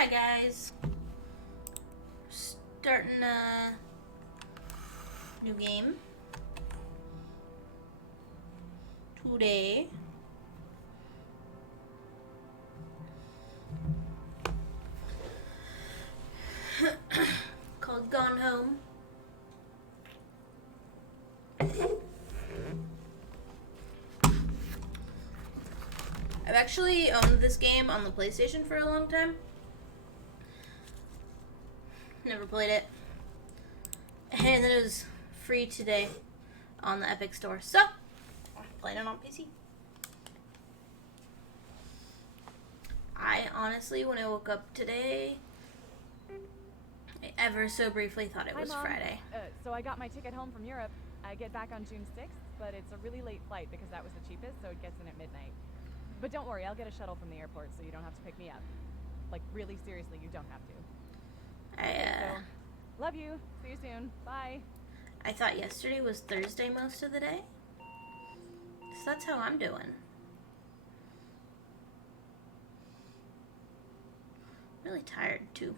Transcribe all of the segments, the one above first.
Hi guys. Starting a new game today. Called Gone Home. I've actually owned this game on the PlayStation for a long time. Never played it. And then it was free today on the Epic Store. So, I'm playing it on PC. I honestly, when I woke up today, I ever so briefly thought it was Hi, Mom. Friday. So I got my ticket home from Europe. I get back on June 6th, but it's a really late flight because that was the cheapest, so it gets in at midnight. But don't worry, I'll get a shuttle from the airport so you don't have to pick me up. Like, really seriously, you don't have to. So, love you. See you soon. Bye. I thought yesterday was Thursday most of the day. So that's how I'm doing. Really tired too.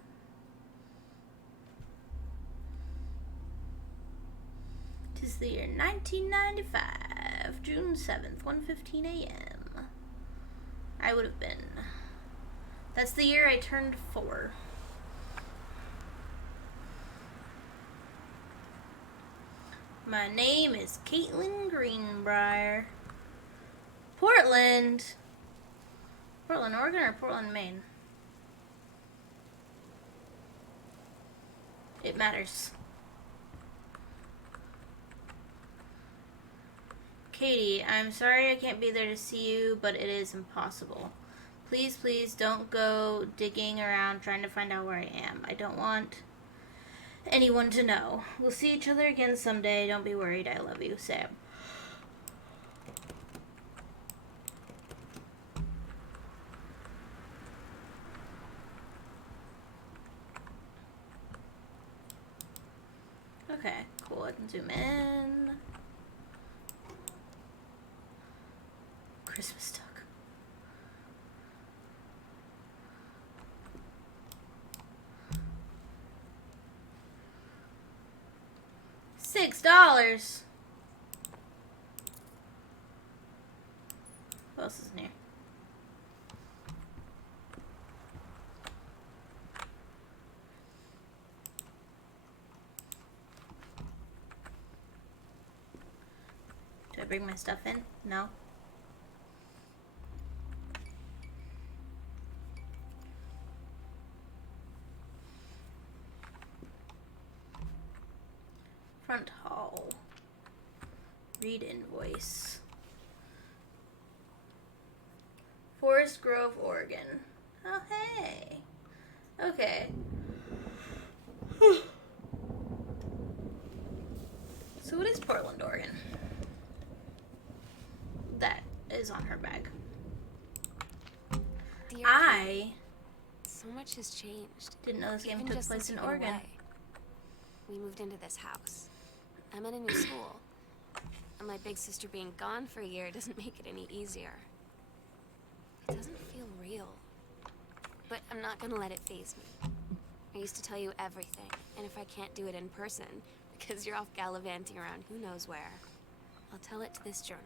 Tis the year 1995, June 7th, 1:15 a.m. I would have been. That's the year I turned 4. My name is Caitlin Greenbrier. Portland, Oregon or Portland, Maine? It matters. Katie, I'm sorry I can't be there to see you, but it is impossible. Please, please don't go digging around trying to find out where I am. I don't want anyone to know. We'll see each other again someday. Don't be worried. I love you, Sam. Okay, cool. I can zoom in. Christmas duck. $6. What else is in here? Do I bring my stuff in? No. Front hall. Read invoice. Forest Grove, Oregon. Oh, hey. Okay. So what is Portland, Oregon? That is on her bag. So much has changed. Didn't know this game Even took just place since in you've been Oregon. away. We moved into this house. I'm in a new school. And my big sister being gone for a year doesn't make it any easier. It doesn't feel real. But I'm not gonna let it faze me. I used to tell you everything, and if I can't do it in person, because you're off gallivanting around who knows where, I'll tell it to this journal.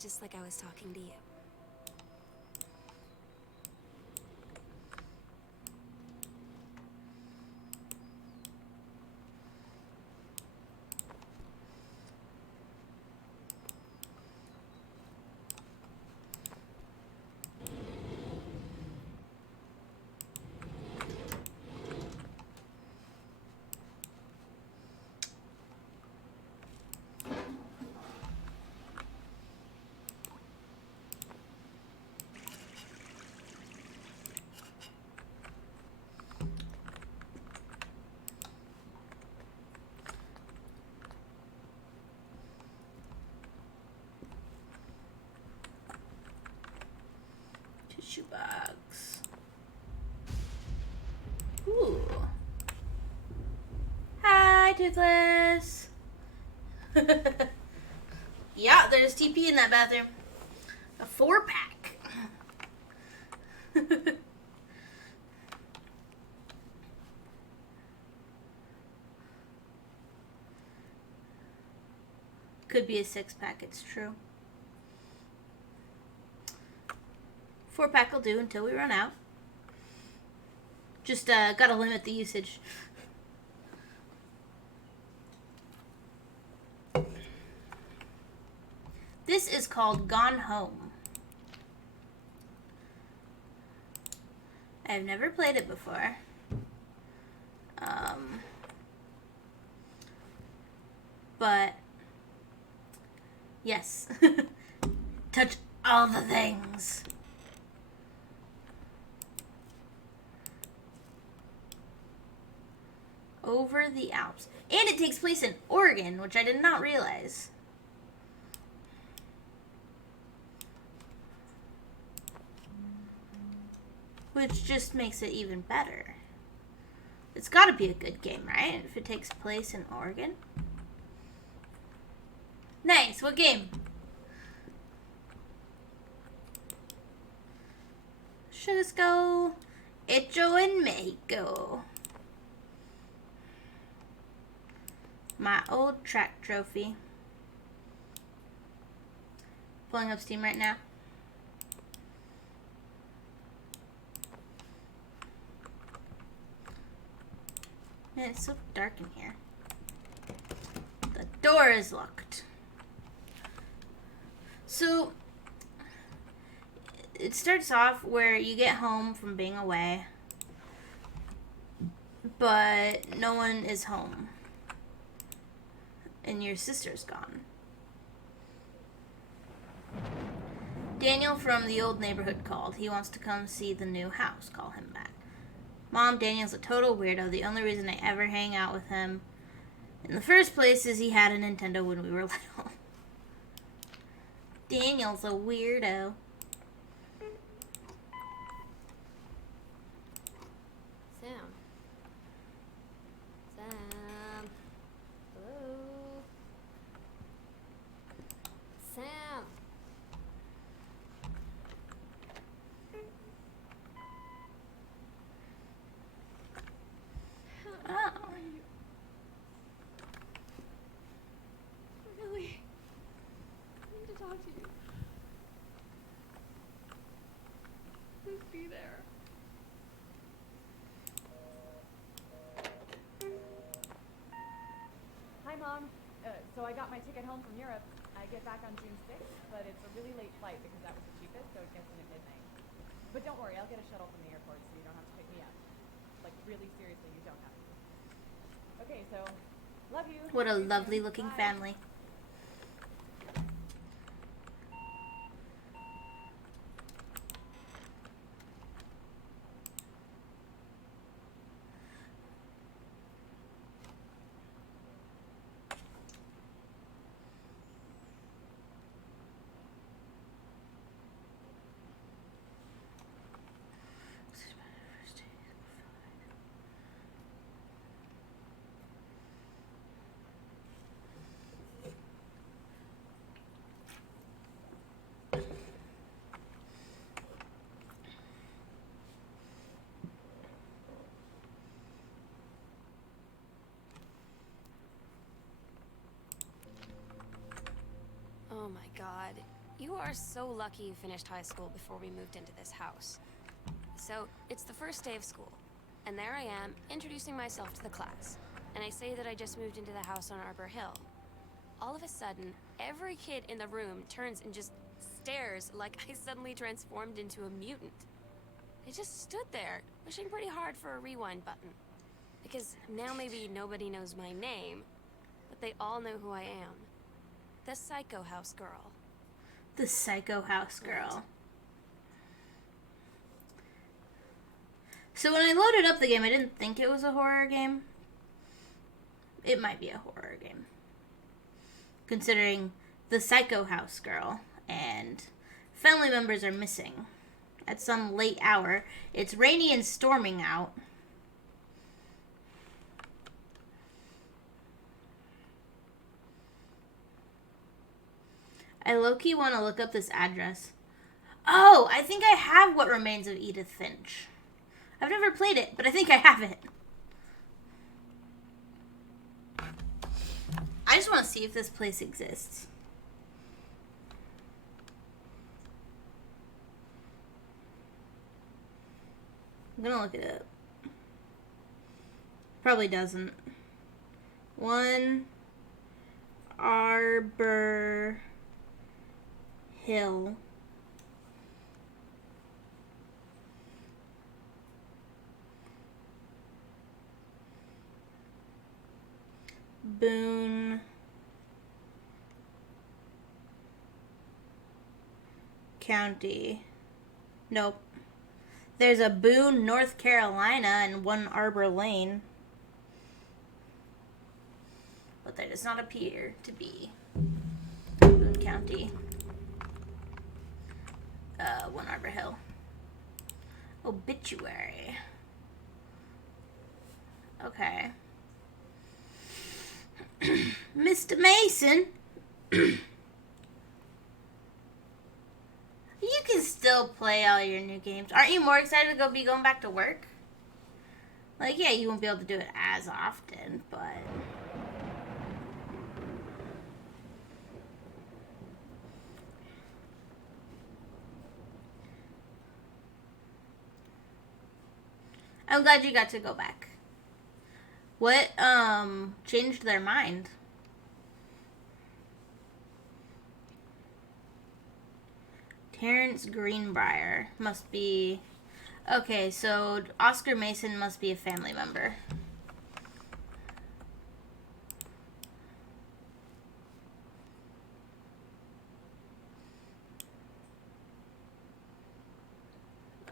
Just like I was talking to you. Tissue box. Ooh. Hi, Toothless. Yeah, there's TP in that bathroom. A 4-pack. Could be a 6-pack, it's true. 4-pack will do until we run out. Just gotta limit the usage. This is called Gone Home. I've never played it before. But yes. Touch all the things. Over the Alps. And it takes place in Oregon, which I did not realize. Which just makes it even better. It's gotta be a good game, right? If it takes place in Oregon. Nice, what game? Should us go Hecho en Mexico. My old track trophy. Pulling up Steam right now. Man, it's so dark in here. The door is locked. So, it starts off where you get home from being away, but no one is home. And your sister's gone. Daniel from the old neighborhood called. He wants to come see the new house. Call him back. Mom, Daniel's a total weirdo. The only reason I ever hang out with him in the first place is he had a Nintendo when we were little. Daniel's a weirdo. Sam. Sam. Hello. Sam. Oh. Really? I need to talk to you. Please be there. Hi, Mom. So I got my ticket home from Europe. I get back on June 6th, but it's a really late flight because that was the cheapest, so it gets in at midnight. But don't worry, I'll get a shuttle from the airport so you don't have to pick me up. Like, really seriously, you don't have to. Okay, so, love you. What a See you lovely soon. looking Bye. family. Oh my god. You are so lucky you finished high school before we moved into this house. So, it's the first day of school, and there I am, introducing myself to the class. And I say that I just moved into the house on Arbor Hill. All of a sudden, every kid in the room turns and just stares like I suddenly transformed into a mutant. I just stood there, wishing pretty hard for a rewind button. Because now maybe nobody knows my name, but they all know who I am. The Psycho House Girl. The Psycho House Girl. So when I loaded up the game, I didn't think it was a horror game. It might be a horror game. Considering the Psycho House Girl and family members are missing at some late hour. It's rainy and storming out. I low-key want to look up this address. Oh, I think I have What Remains of Edith Finch. I've never played it, but I think I have it. I just want to see if this place exists. I'm gonna look it up. Probably doesn't. One Arbor Hill. Boone County. Nope. There's a Boone, North Carolina, and one Arbor Lane. But there does not appear to be Boone County. One Arbor Hill. Obituary. Okay. Mr. Mason. You can still play all your new games. Aren't you more excited to be going back to work? Like, yeah, you won't be able to do it as often, but... I'm glad you got to go back. What, changed their mind? Terrence Greenbrier must be... Okay, so Oscar Mason must be a family member.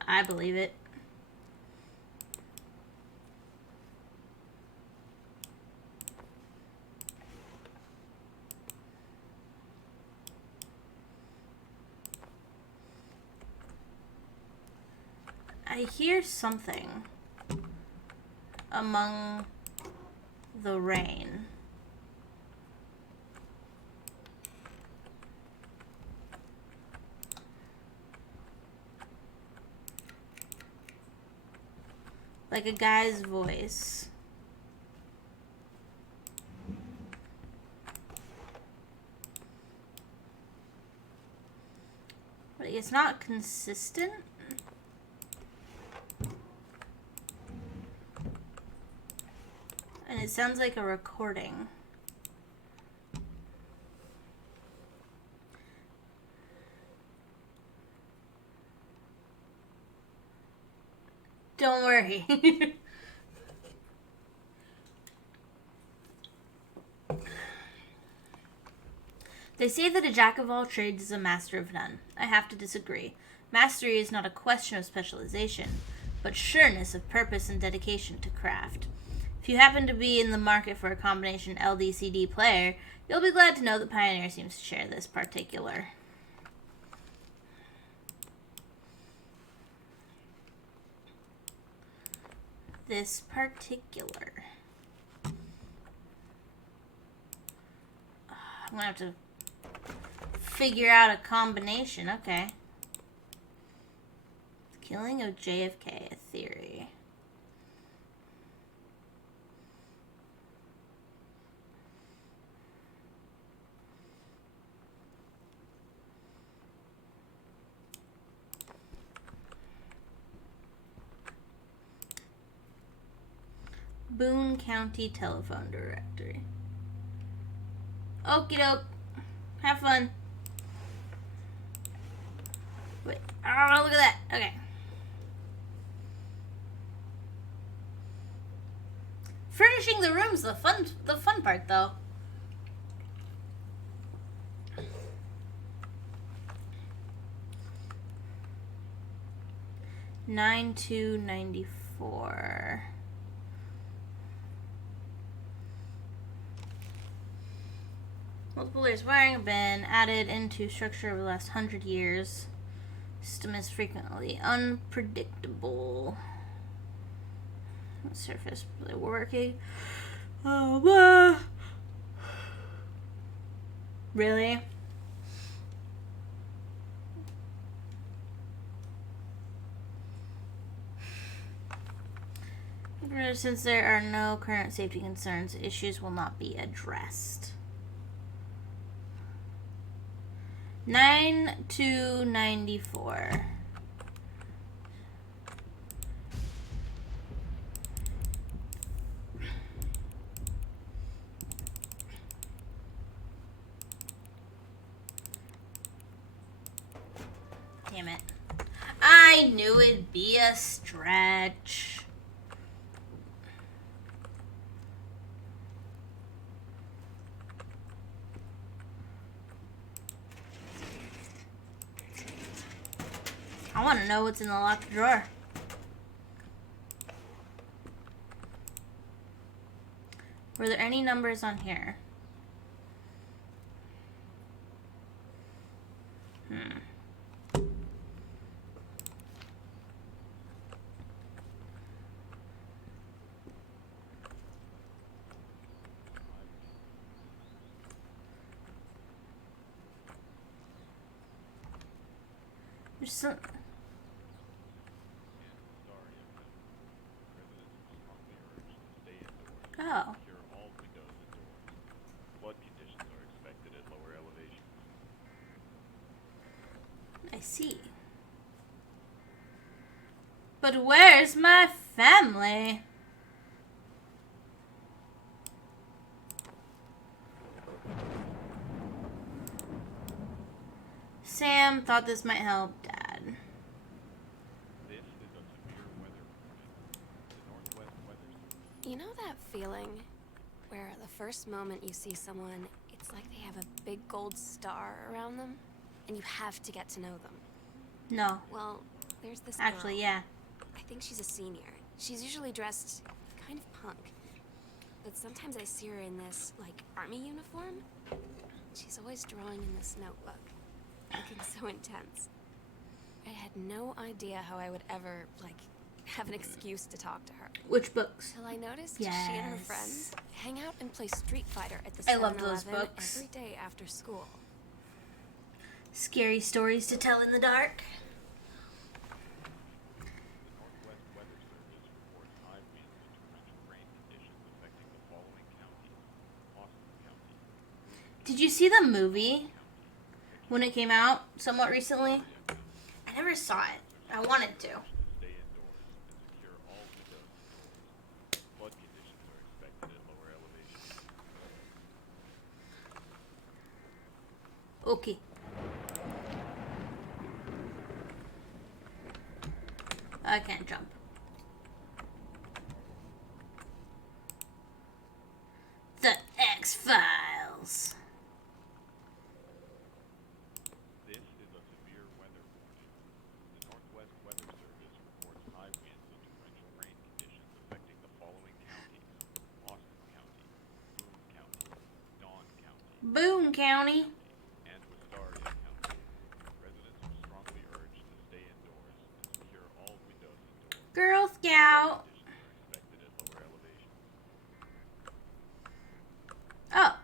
I believe it. I hear something among the rain. Like a guy's voice. But it's not consistent. And it sounds like a recording. Don't worry. They say that a jack of all trades is a master of none. I have to disagree. Mastery is not a question of specialization, but sureness of purpose and dedication to craft. If you happen to be in the market for a combination LD-CD player, you'll be glad to know that Pioneer seems to share this particular. I'm gonna have to figure out a combination. Okay. Killing of JFK, a theory. Boone County telephone directory. Okie doke. Have fun. Wait. Oh, look at that. Okay. Furnishing the room's the fun part, though. $9,294. Multiple layers of wiring have been added into structure over the last 100 years. System is frequently unpredictable. Surface really working. Really? Since there are no current safety concerns, issues will not be addressed. 9-2-94. Damn it. I knew it'd be a stretch. I want to know what's in the locked drawer. Were there any numbers on here? There's some... Oh. I see. But where's my family? Sam thought this might help Dad. You know that feeling where the first moment you see someone, it's like they have a big gold star around them, and you have to get to know them? No. Well, there's this Actually, girl. yeah. I think she's a senior. She's usually dressed kind of punk. But sometimes I see her in this, like, army uniform. She's always drawing in this notebook, looking so intense. I had no idea how I would ever, like, have an excuse to talk to her. Which books? Till I noticed she and her Yes. friends hang out and play Street Fighter at the I love 7-Eleven those books. every day after school. Scary stories to tell in the dark. Did you see the movie when it came out somewhat recently? I never saw it. I wanted to. Okay. I can't jump. The X-Files. This is a severe weather warning. The Northwest Weather Service reports high winds and torrential rain conditions affecting the following counties: Austin County, Boone County, Dawn County, Boone County. and Wistaria County. Residents are strongly urged to stay indoors and secure all windows and doors. Girl Scout. Conditions are expected at lower elevations. Oh.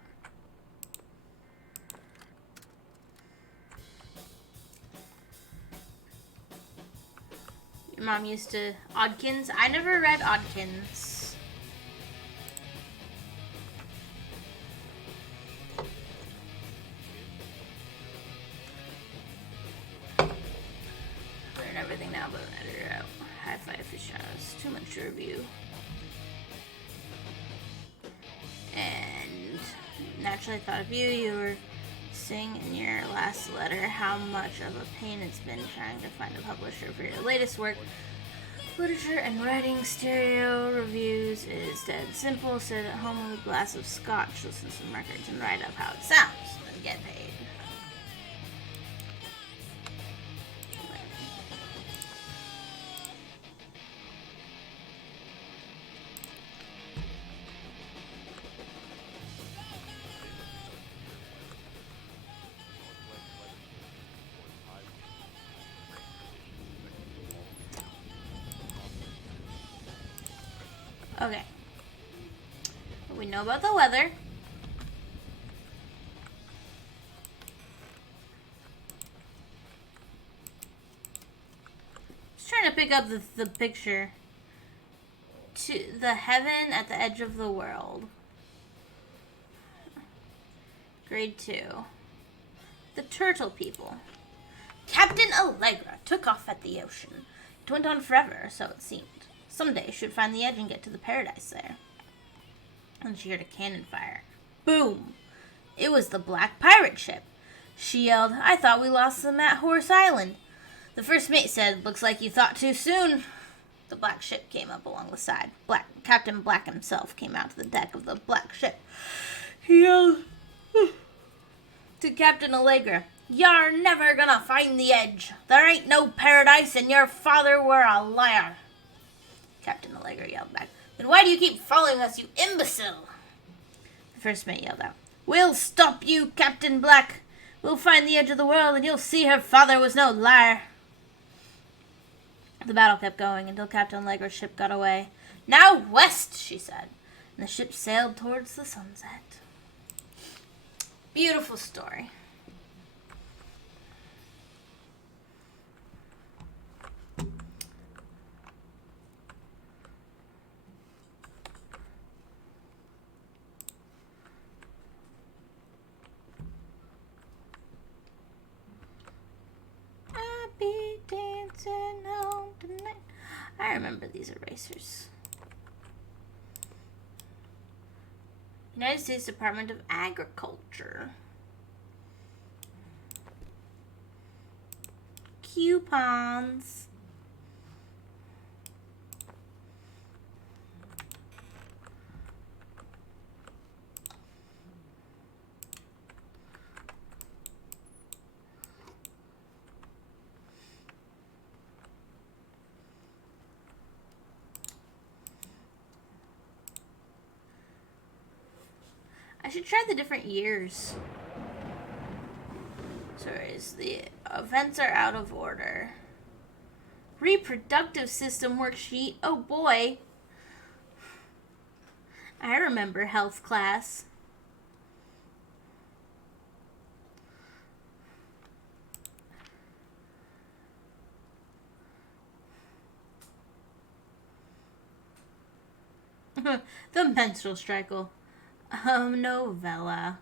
Your mom used to Oddkins. I never read Oddkins. Learn everything now, but editor out. High five for shadows. Too much to review. And naturally, I thought of you. You were saying in your last letter how much of a pain it's been trying to find a publisher for your latest work. Literature and writing stereo reviews is dead simple. Sit at home with a glass of scotch, listen to some records, and write up how it sounds, and get paid. Okay. We know about the weather. Just trying to pick up the picture. To the heaven at the edge of the world. Grade 2. the turtle people. Captain Allegra took off at the ocean. It went on forever, so it seemed. Someday she would find the edge and get to the paradise there. And she heard a cannon fire. Boom! It was the Black Pirate ship. She yelled, "I thought we lost them at Horse Island." The first mate said, "Looks like you thought too soon." The black ship came up along the side. Captain Black himself came out to the deck of the black ship. He yelled to Captain Allegra, "You're never gonna find the edge. There ain't no paradise and your father were a liar." Captain Allegra yelled back, "Then why do you keep following us, you imbecile?" The first mate yelled out, "We'll stop you, Captain Black. We'll find the edge of the world and you'll see her father was no liar." The battle kept going until Captain Allegra's ship got away. "Now west," she said, and the ship sailed towards the sunset. Beautiful story. I'll be dancing home tonight. I remember these erasers. United States Department of Agriculture. Coupons. I should try the different years. Sorry, the events are out of order. Reproductive system worksheet. Oh boy. I remember health class. The menstrual cycle. Novella.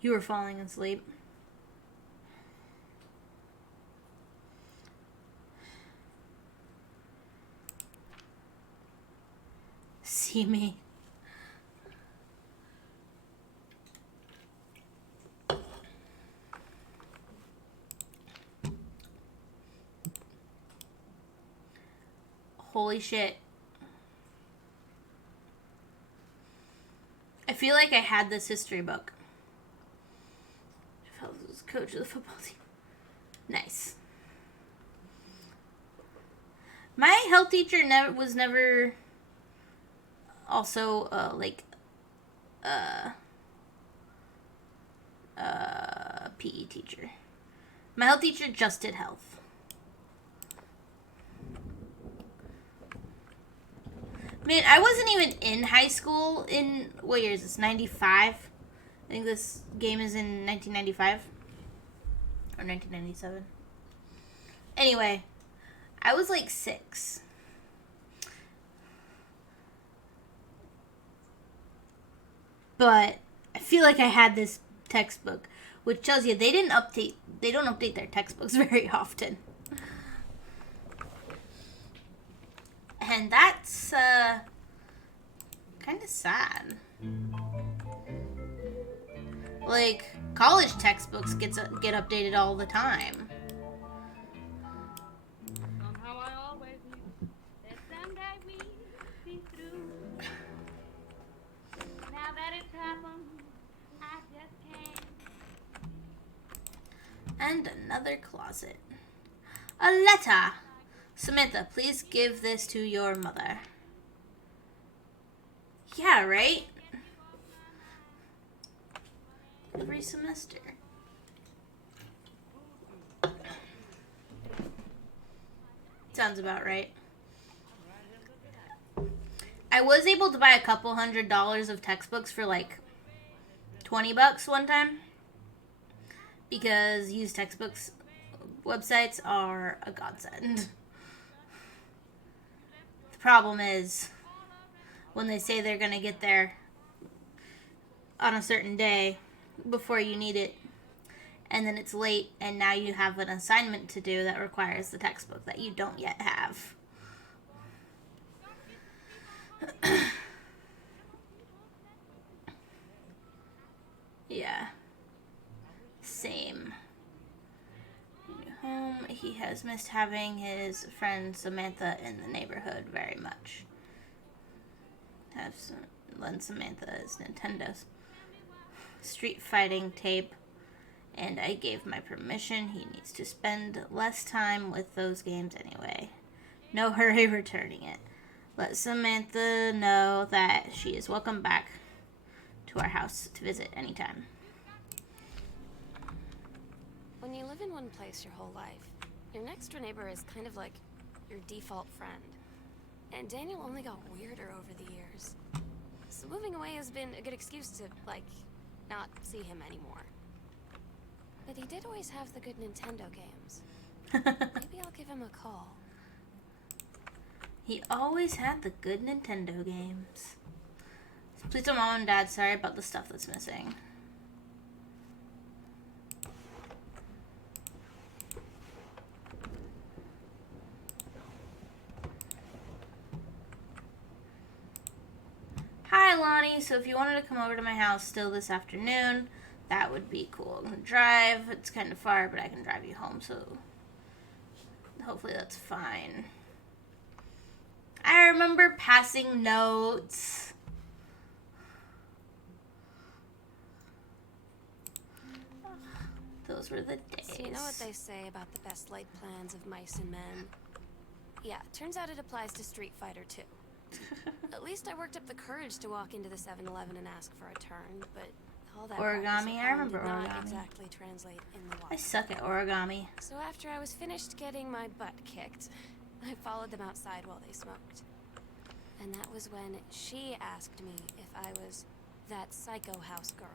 You were falling asleep. See me. Holy shit. I feel like I had this history book. I was coach of the football team. Nice. My health teacher was never also PE teacher. My health teacher just did health. Man, I wasn't even in high school in, what year is this, 95? I think this game is in 1995. Or 1997. Anyway, I was like 6. But I feel like I had this textbook, which tells you they don't update their textbooks very often. And that's kind of sad. Like, college textbooks get updated all the time. Somehow I always knew that someday we'd be through. Now that it's happened, I just can't. And another closet. A letter. Samantha, please give this to your mother. Yeah, right? Every semester. Sounds about right. I was able to buy a couple $100 of textbooks for like $20 one time. Because used textbooks websites are a godsend. The problem is when they say they're going to get there on a certain day before you need it, and then it's late, and now you have an assignment to do that requires the textbook that you don't yet have. Yeah. Same. Home, he has missed having his friend Samantha in the neighborhood very much. Lend Samantha his Nintendo's Street Fighting tape, and I gave my permission. He needs to spend less time with those games anyway. No hurry returning it. Let Samantha know that she is welcome back to our house to visit anytime. When you live in one place your whole life, your next door neighbor is kind of like your default friend. And Daniel only got weirder over the years. So moving away has been a good excuse to, like, not see him anymore. But he did always have the good Nintendo games. Maybe I'll give him a call. He always had the good Nintendo games. Please tell Mom and Dad sorry about the stuff that's missing. Hi, Lonnie. So if you wanted to come over to my house still this afternoon, that would be cool. I'm gonna drive. It's kind of far, but I can drive you home, so hopefully that's fine. I remember passing notes. Those were the days. So you know what they say about the best laid plans of mice and men? Yeah, turns out it applies to Street Fighter too. At least I worked up the courage to walk into the 7-Eleven and ask for a turn, but all that Origami, practice I remember did not origami. exactly translate in the I wild. suck at origami. So after I was finished getting my butt kicked, I followed them outside while they smoked. And that was when she asked me if I was that Psycho House girl.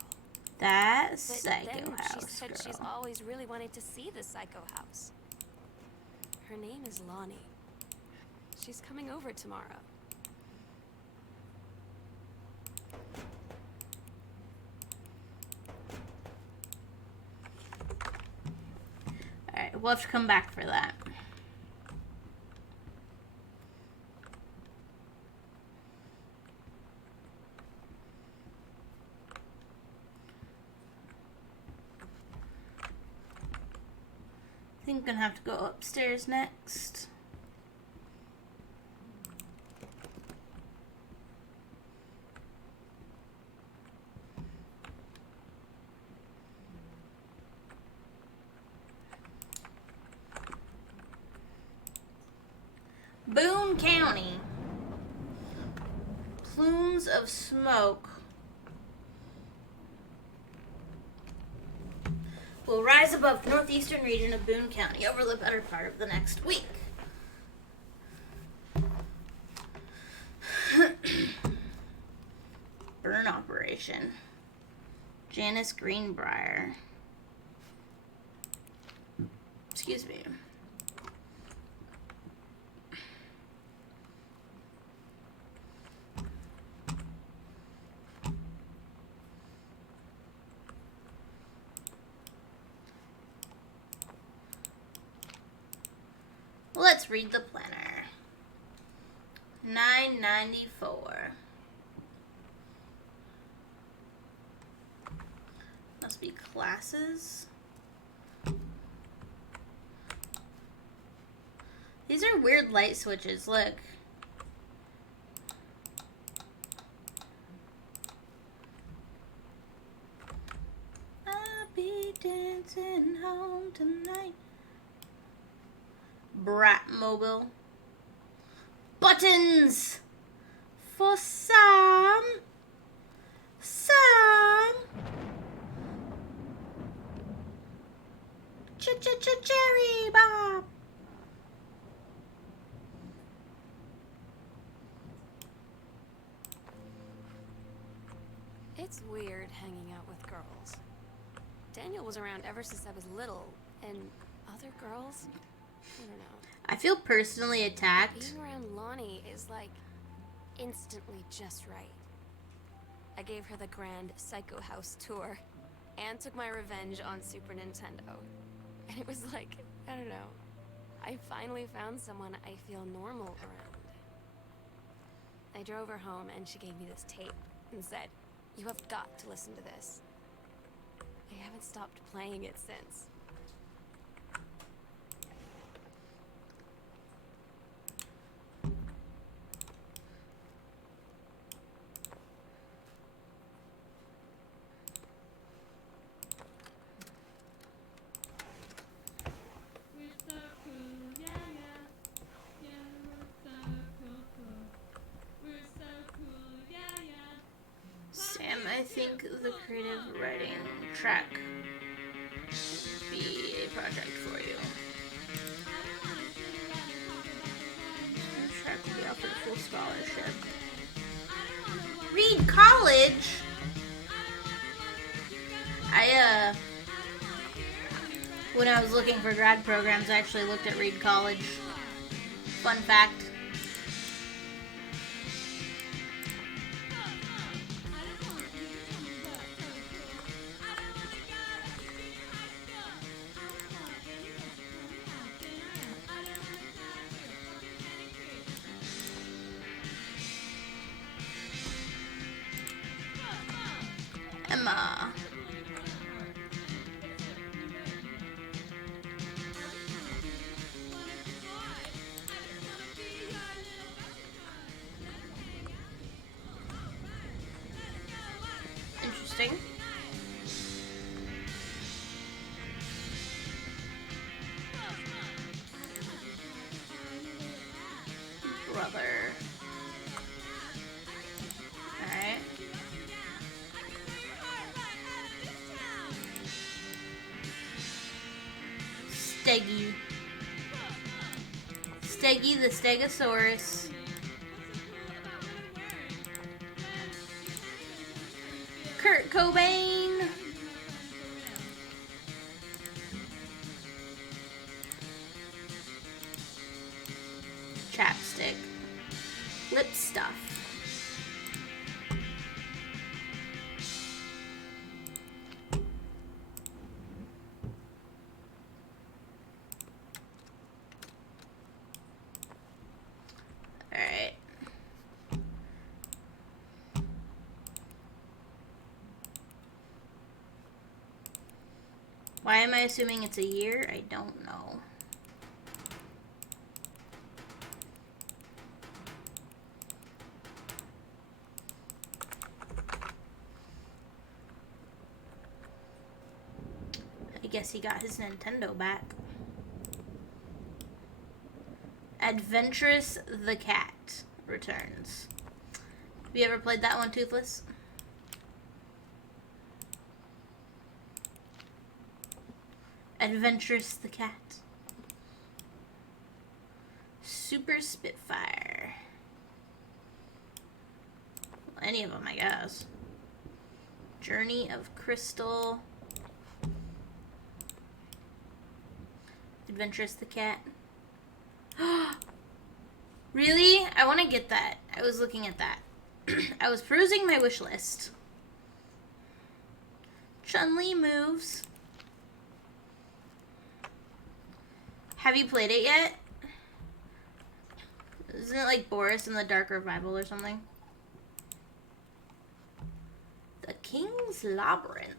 That But Psycho then House she said girl. she's always really wanted to see the Psycho House. Her name is Lonnie. She's coming over tomorrow. Alright, we'll have to come back for that. I think I'm gonna have to go upstairs next. Boone County. Plumes of smoke will rise above the northeastern region of Boone County over the better part of the next week. Burn operation. Janice Greenbrier. Excuse me. Let's read the planner. 994. Must be classes. These are weird light switches, look. I'll be dancing home tonight. Bratmobile. Buttons for some cherry bomb. It's weird hanging out with girls. Daniel was around ever since I was little, and other girls? I don't know. I feel personally attacked. Being around Lonnie is like instantly just right. I gave her the grand Psycho House tour. and took my revenge on Super Nintendo. And it was like, I don't know, I finally found someone I feel normal around. I drove her home and she gave me this tape and said, "You have got to listen to this." I haven't stopped playing it since. We're so cool, yeah, yeah. Yeah, we're so cool, cool. We're so cool, yeah, yeah. Sam, I think the creative writing track would be a project for you. I don't wanna sit around and talk about the war. This track will be offered full scholarship. I don't wanna wonder. Reed College! When I was looking for grad programs, I actually looked at Reed College. Fun fact. Emma. Interesting. Brother. Alright. Steggy. Steggy the Stegosaurus. Kurt Cobain. Chapstick. Lip stuff. Alright. Why am I assuming it's a year? I don't know. I guess he got his Nintendo back. Adventurous the Cat returns. Have you ever played that one, Toothless? Adventurous the Cat. Super Spitfire. Any of them, I guess. Journey of Crystal. Adventurous the Cat. Really? I want to get that. I was looking at that. I was perusing my wish list. Chun-Li moves. Have you played it yet? Isn't it like Boris in the Dark Revival or something? The King's Labyrinth.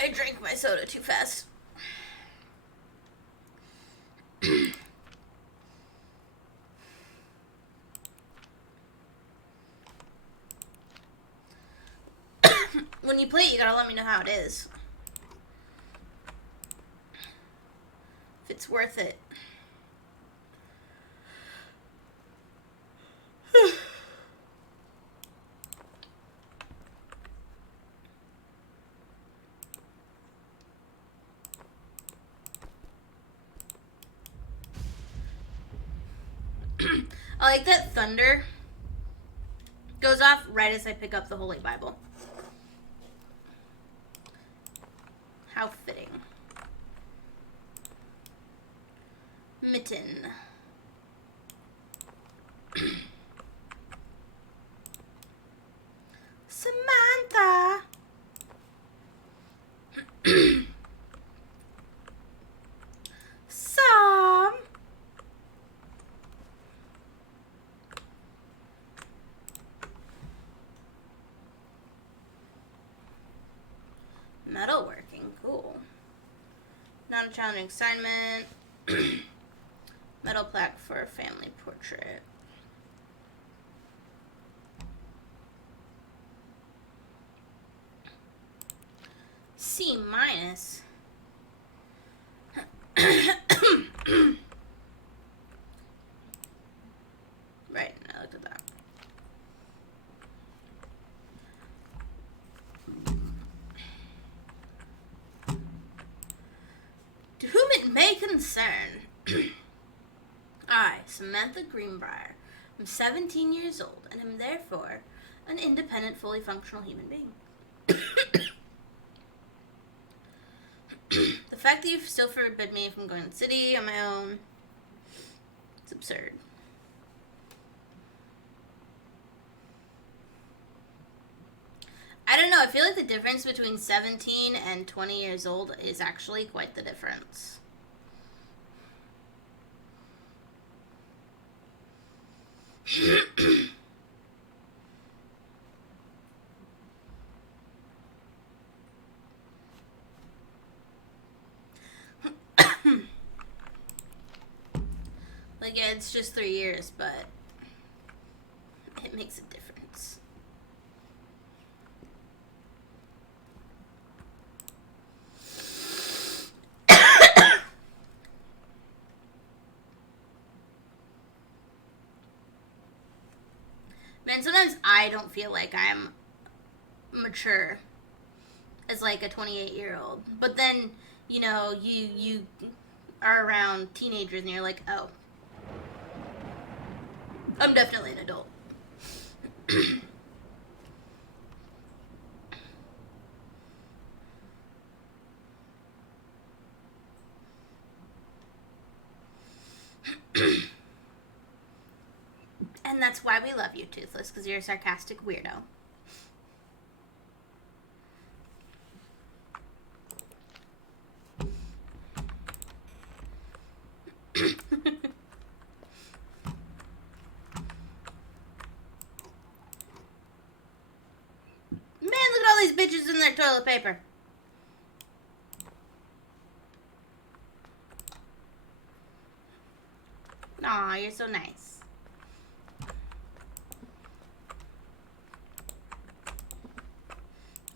I drank my soda too fast. When you play it, you gotta let me know how it is. If it's worth it. I like that thunder goes off right as I pick up the Holy Bible. How fitting. Mitten. Samantha. Sam. Metalworking, cool. Not a challenging assignment. Metal plaque for a family portrait. C minus. Right, I looked at that. To whom it may concern, I, Samantha Greenbrier, am 17 years old and am therefore an independent, fully functional human being. The fact that you still forbid me from going to the city on my own, it's absurd. I don't know, I feel like the difference between 17 and 20 years old is actually quite the difference. Like, yeah, it's just 3 years, but it makes a difference. Man, sometimes I don't feel like I'm mature as like a 28-year-old. But then, you know, you are around teenagers and you're like, oh, I'm definitely an adult. And that's why we love you, Toothless, because you're a sarcastic weirdo. Man, look at all these bitches in their toilet paper. Aw, you're so nice.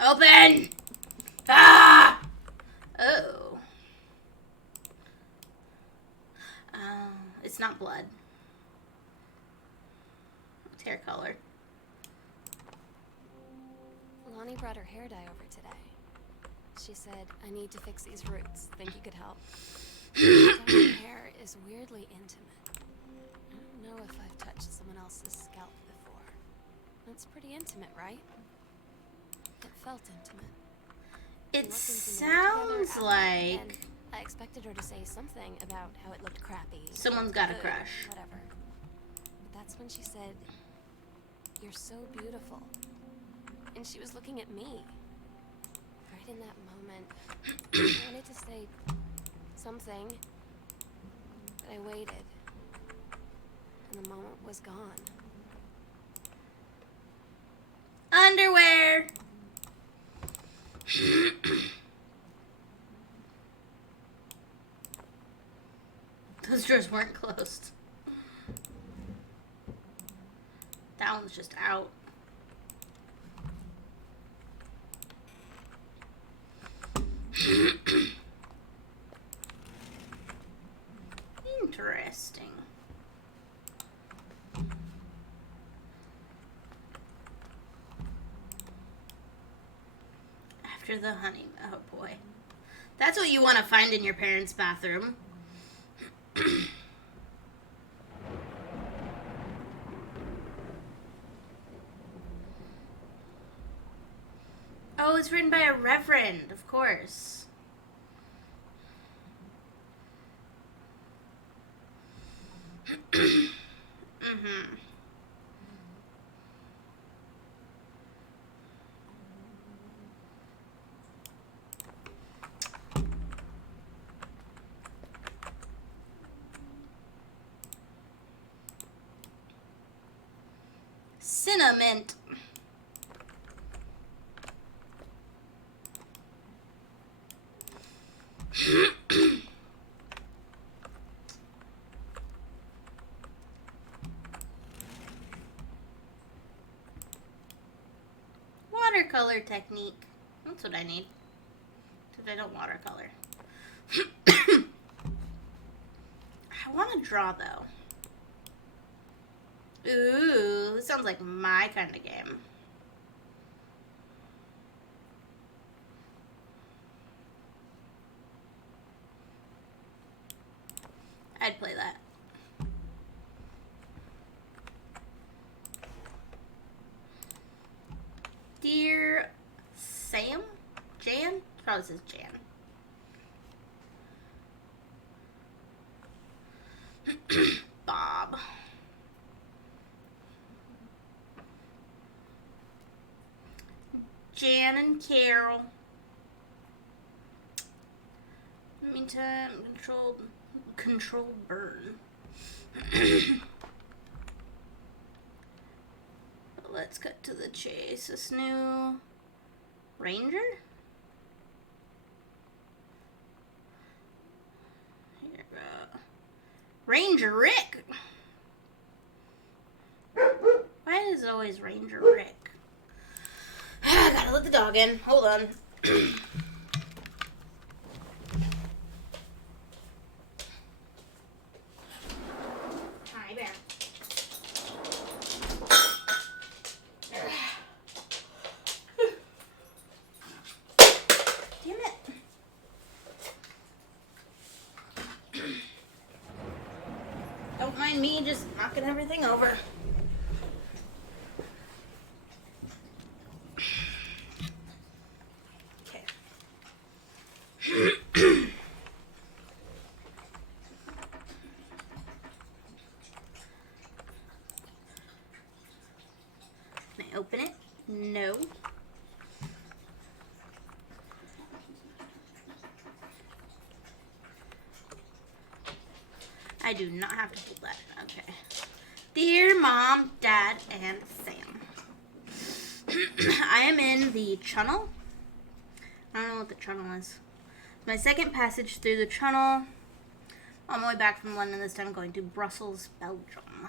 Open! Ah! Oh. It's not blood. It's hair color. Lonnie brought her hair dye over today. She said, I need to fix these roots. Think you could help? Dyeing hair is weirdly intimate. I don't know if I've touched someone else's scalp before. That's pretty intimate, right? It felt intimate. We It walked into dinner sounds together like and I expected her to say something about how it looked crappy. someone's got a good, crush. Whatever. But that's when she said, "You're so beautiful." And she was looking at me. Right in that moment, I wanted to say something, but I waited. And the moment was gone. Underwear. Those drawers weren't closed. That one's just out. Interesting. After the honeymoon. Oh boy. That's what you want to find in your parents' bathroom. Oh, it's written by a reverend, of course. Mm-hmm. Cinnamon. Watercolor technique. That's what I need. Because I don't watercolor. I want to draw though. Ooh, this sounds like my kind of game. I'd play that. Dear Sam? Jan? Probably says Jan. Bob. Jan and Carol. Meantime, controlled burn. Let's cut to the chase. This new Ranger? Here we go. Ranger Rick! Why is it always Ranger Rick? Gotta let the dog in. Hold on. Hi, Bear. Damn it. Don't mind me just knocking everything over. Okay. Can I open it? No. I do not have to hold that. Okay. Dear Mom, Dad, and Sam. I am in the Channel. I don't know what the Channel is. My second passage through the Channel. On my way back from London this time, going to Brussels, Belgium.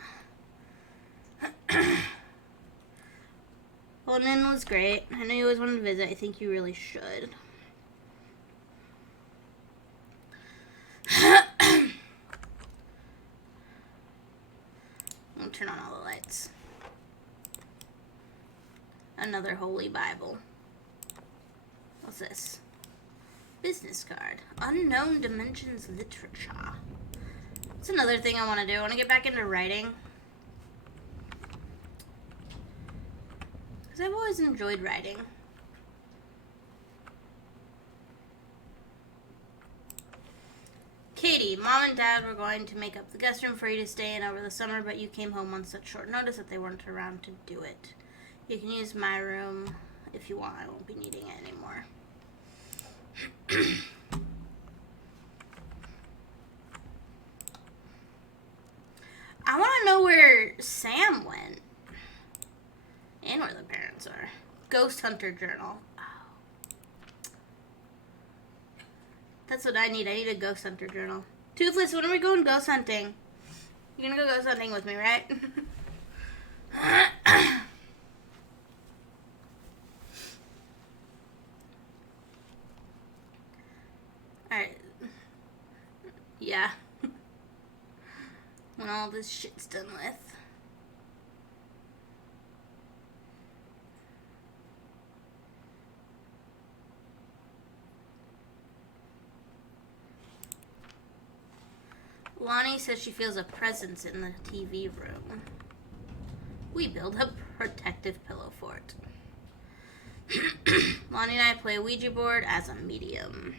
London was great. I know you always wanted to visit. I think you really should. I'll turn on all the lights. Another Holy Bible. What's this? Business card. Unknown Dimensions Literature. That's another thing I want to do. I want to get back into writing. Because I've always enjoyed writing. Katie, Mom and Dad were going to make up the guest room for you to stay in over the summer, but you came home on such short notice that they weren't around to do it. You can use my room if you want. I won't be needing it anymore. I want to know where Sam went. And where the parents are. Ghost Hunter Journal. Oh. That's what I need. I need a Ghost Hunter Journal. Toothless, when are we going ghost hunting? You're gonna go ghost hunting with me, right? Alright. Yeah. When all this shit's done with. Lonnie says she feels a presence in the TV room. We build a protective pillow fort. Lonnie and I play Ouija board as a medium.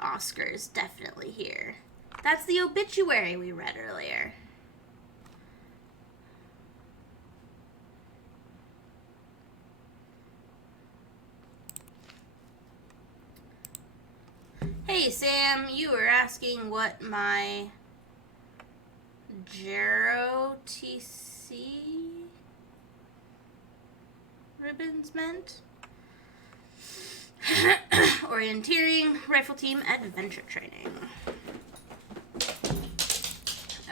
Oscar is definitely here. That's the obituary we read earlier. Hey Sam, you were asking what my Gero TC ribbons meant? Orienteering, rifle team, adventure training.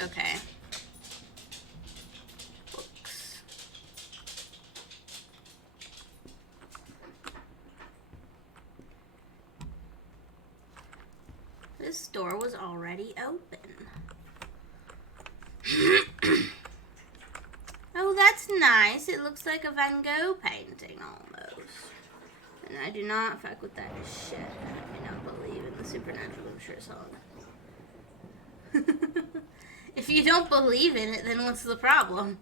Okay. Books. This door was already open. Oh, that's nice. It looks like a Van Gogh painting almost. And I do not fuck with that shit. I do not believe in the supernatural, I'm sure song. If you don't believe in it, then what's the problem?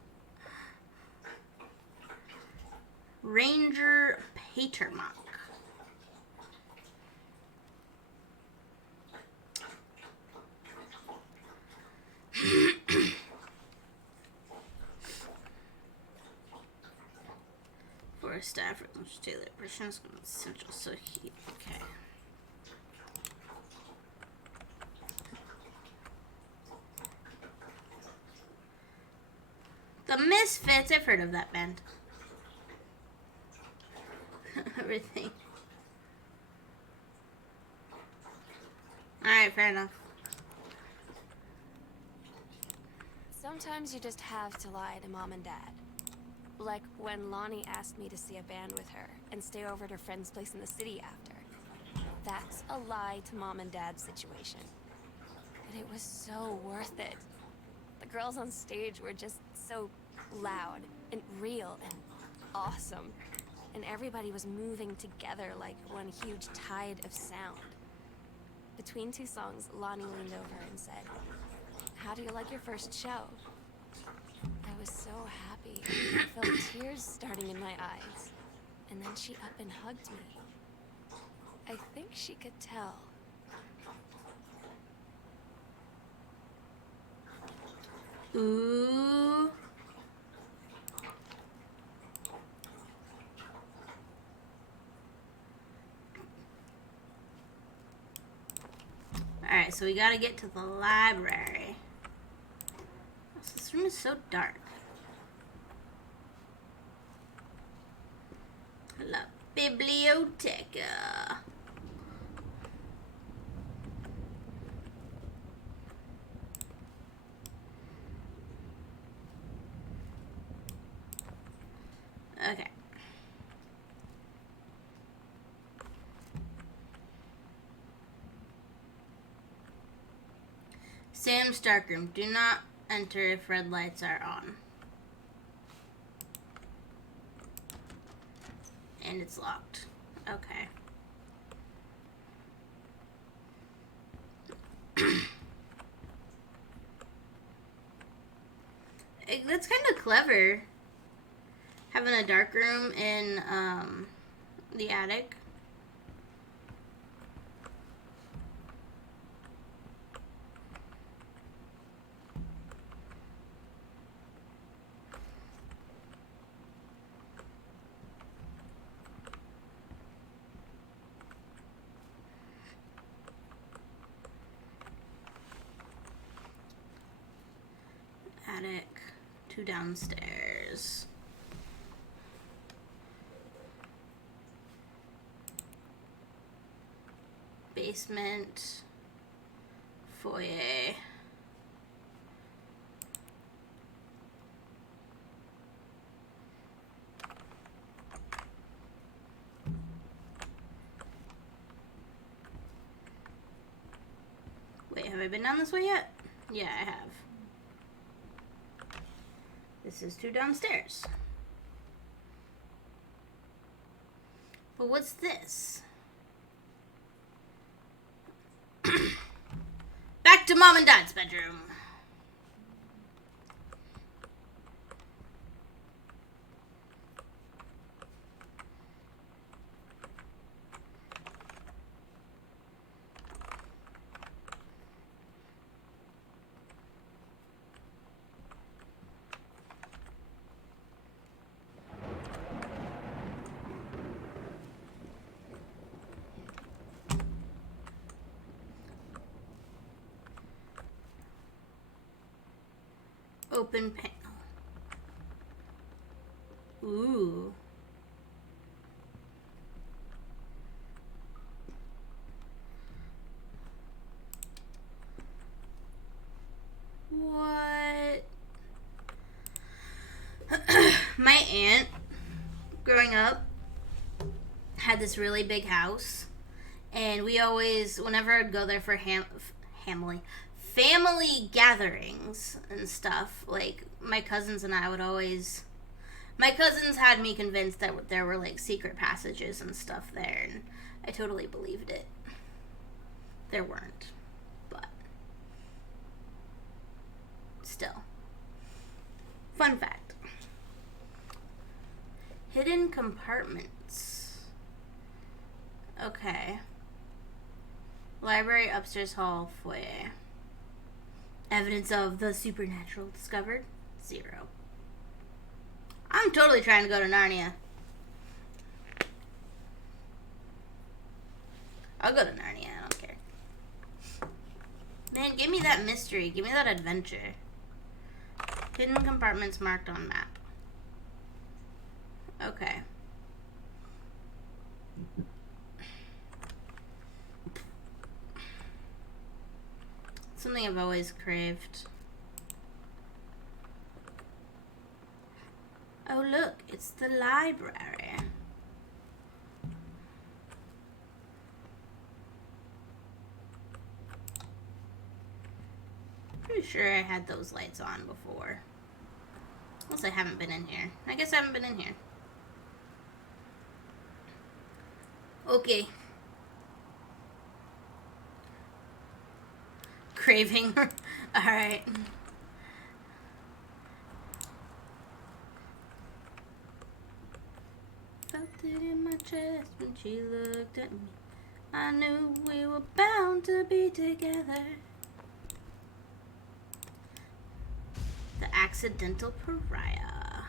Ranger Patermock. For staff, Taylor, Persians, Central, so he, okay. The Misfits, I've heard of that band. Everything. Alright, fair enough. Sometimes you just have to lie to Mom and Dad. Like when Lonnie asked me to see a band with her and stay over at her friend's place in the city after. That's a lie to Mom and Dad's situation. But it was so worth it. The girls on stage were just so loud and real and awesome. And everybody was moving together like one huge tide of sound. Between two songs, Lonnie leaned over and said, "How do you like your first show?" I was so happy. I felt tears starting in my eyes. And then she up and hugged me. I think she could tell. Ooh. Alright, so we gotta get to the library. This room is so dark. La biblioteca. Okay. Sam's darkroom. Do not enter if red lights are on. And it's locked. Okay. That's kind of clever. Having a dark room in the attic. Attic, 2 downstairs. Basement, foyer. Wait, have I been down this way yet? Yeah, I have. This is 2 downstairs. But what's this? Back to Mom and Dad's bedroom. Open panel. Ooh. What? My aunt, growing up, had this really big house, and we always, whenever I'd go there for family gatherings and stuff, like my cousins and I would always. My cousins had me convinced that there were like secret passages and stuff there, and I totally believed it. There weren't, but still. Fun fact. Hidden compartments. Okay. Library, upstairs hall, foyer. Evidence of the supernatural discovered? 0. I'm totally trying to go to Narnia. I'll go to Narnia, I don't care. Man, give me that mystery. Give me that adventure. Hidden compartments marked on map. Okay. Something I've always craved. Oh look, it's the library. Pretty sure I had those lights on before. Unless I haven't been in here. I guess I haven't been in here. Okay. Craving. Alright. Felt it in my chest when she looked at me. I knew we were bound to be together. The accidental pariah.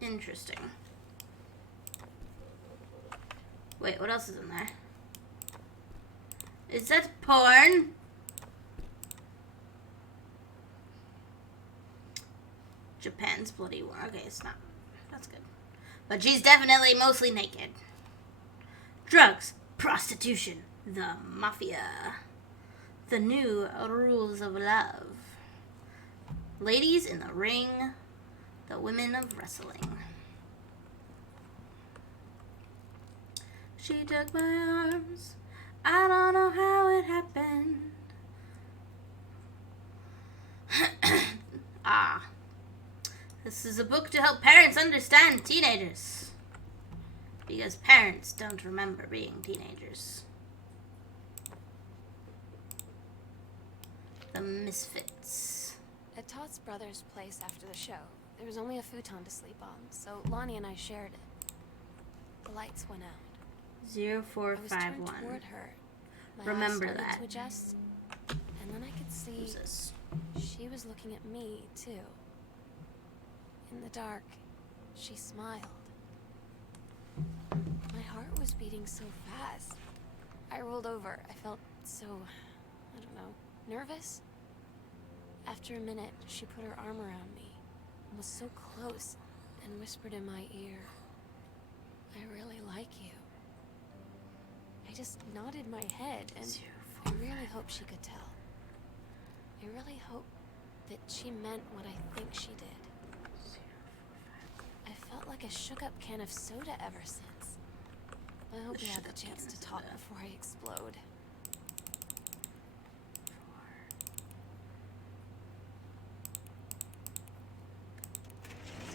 Interesting. Wait, what else is in there? Is that porn? Japan's bloody war. Okay, it's not. That's good. But she's definitely mostly naked. Drugs, prostitution, the mafia. The new rules of love. Ladies in the ring, the women of wrestling. She took my arms. I don't know how it happened. Ah. This is a book to help parents understand teenagers. Because parents don't remember being teenagers. The Misfits. At Todd's brother's place after the show, there was only a futon to sleep on, so Lonnie and I shared it. The lights went out. I was turned 0451. toward her. My Remember eyes started that. to adjust, and then I could see Who's this? she was looking at me, too. In the dark, she smiled. My heart was beating so fast. I rolled over. I felt so, I don't know, nervous. After a minute, she put her arm around me and was so close and whispered in my ear, "I really like you." I just nodded my head, and I really hope she could tell. I really hope that she meant what I think she did. I felt like a shook-up can of soda ever since. I hope we have the chance to talk before I explode.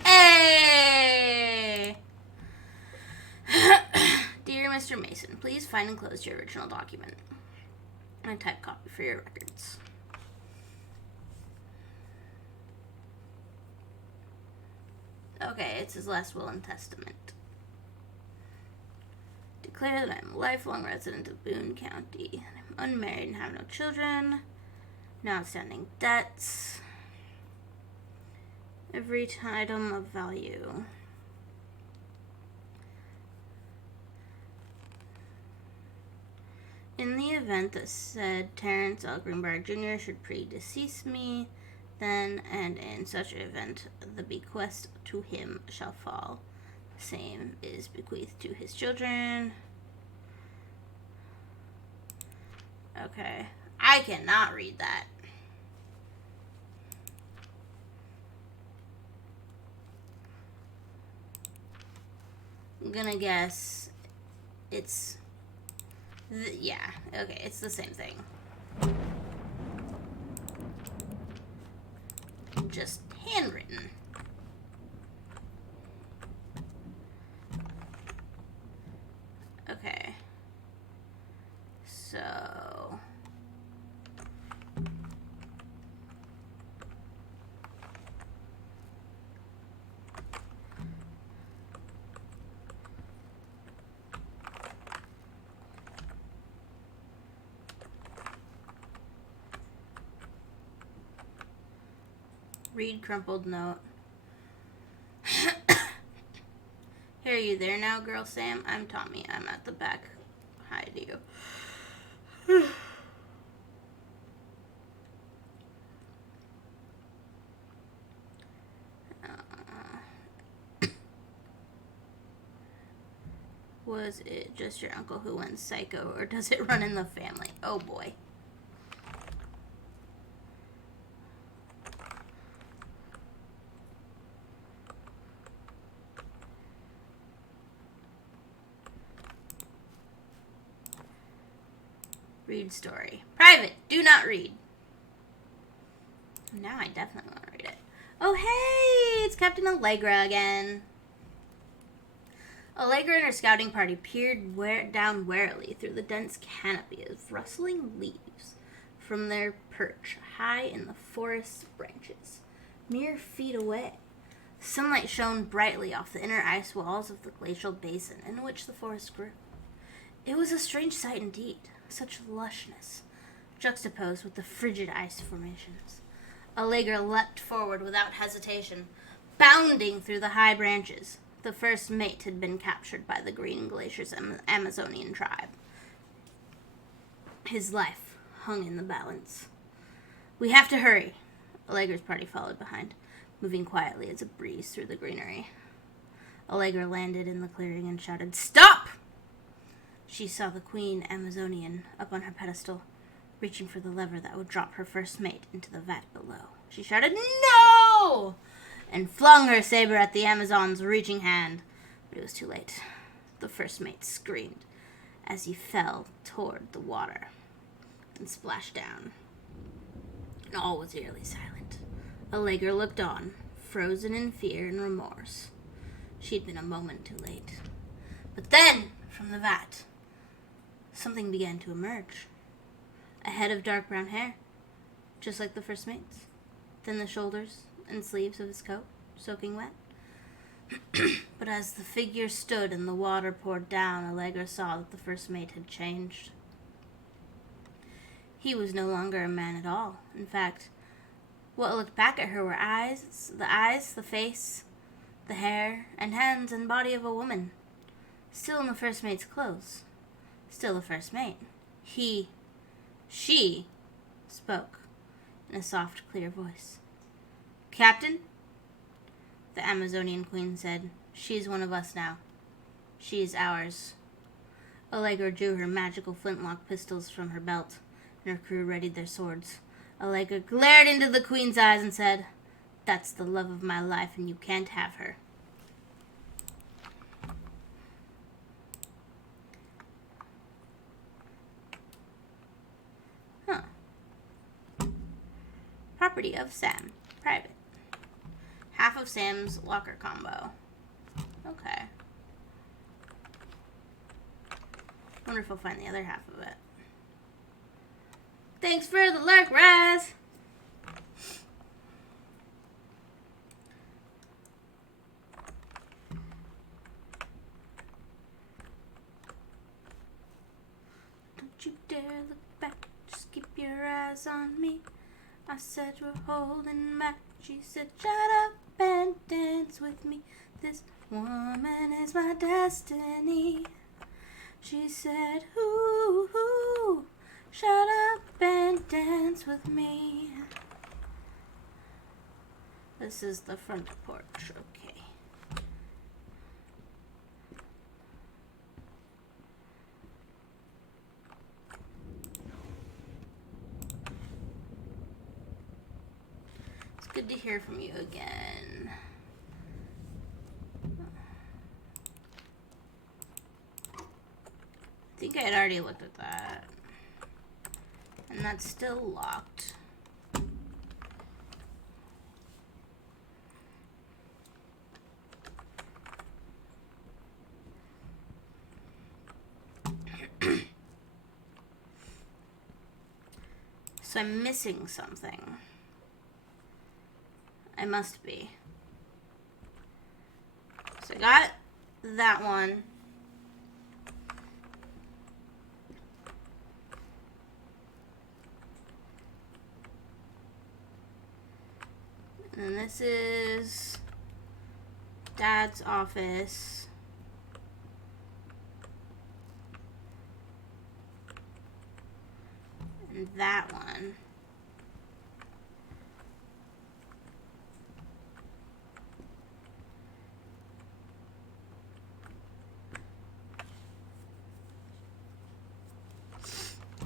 Hey! Dear Mr. Mason, please find and close your original document. And a type copy for your records. Okay, it's his last will and testament. Declare that I'm a lifelong resident of Boone County. I'm unmarried and have no children. No outstanding debts. Every item of value. In the event that said Terrence L. Greenberg Jr. should predecease me, then and in such event the bequest to him shall fall. The same is bequeathed to his children. Okay. I cannot read that. I'm gonna guess it's... yeah, okay, it's the same thing. Just handwritten. Okay. So... read crumpled note. Hey, are you there now, Girl Sam? I'm Tommy. I'm at the back. Hi to you. Was it just your uncle who went psycho, or does it run in the family? Oh boy. Read story. Private. Do not read. Now I definitely want to read it. Oh, hey! It's Captain Allegra again. Allegra and her scouting party peered down warily through the dense canopy of rustling leaves from their perch high in the forest's branches, mere feet away. Sunlight shone brightly off the inner ice walls of the glacial basin in which the forest grew. It was a strange sight indeed, such lushness, juxtaposed with the frigid ice formations. Allegra leapt forward without hesitation, bounding through the high branches. The first mate had been captured by the Green Glacier's Amazonian tribe. His life hung in the balance. We have to hurry. Allegra's party followed behind, moving quietly as a breeze through the greenery. Allegra landed in the clearing and shouted, "Stop!" She saw the Queen Amazonian up on her pedestal, reaching for the lever that would drop her first mate into the vat below. She shouted, "No!" and flung her saber at the Amazon's reaching hand. But it was too late. The first mate screamed as he fell toward the water and splashed down. And all was eerily silent. Allegra looked on, frozen in fear and remorse. She'd been a moment too late. But then, from the vat, something began to emerge. A head of dark brown hair, just like the first mate's. Then the shoulders and sleeves of his coat, soaking wet. But as the figure stood and the water poured down, Allegra saw that the first mate had changed. He was no longer a man at all. In fact, what looked back at her were the face, the hair, and hands and body of a woman. Still in the first mate's clothes. Still the first mate. She spoke in a soft, clear voice. "Captain," the Amazonian queen said, "she is one of us now. She is ours." Allegra drew her magical flintlock pistols from her belt, and her crew readied their swords. Allegra glared into the queen's eyes and said, "That's the love of my life, and you can't have her." Property of Sam. Private. Half of Sam's locker combo. Okay. Wonder if I'll find the other half of it. Thanks for the lurk, Raz! Don't you dare look back, just keep your eyes on me. I said we're holding back. She said, "Shut up and dance with me. This woman is my destiny." She said, ooh, ooh, shut up and dance with me. This is the front porch, okay. It's good to hear from you again. I think I had already looked at that. And that's still locked. So I'm missing something. I must be. So I got that one. And this is Dad's office. And that one.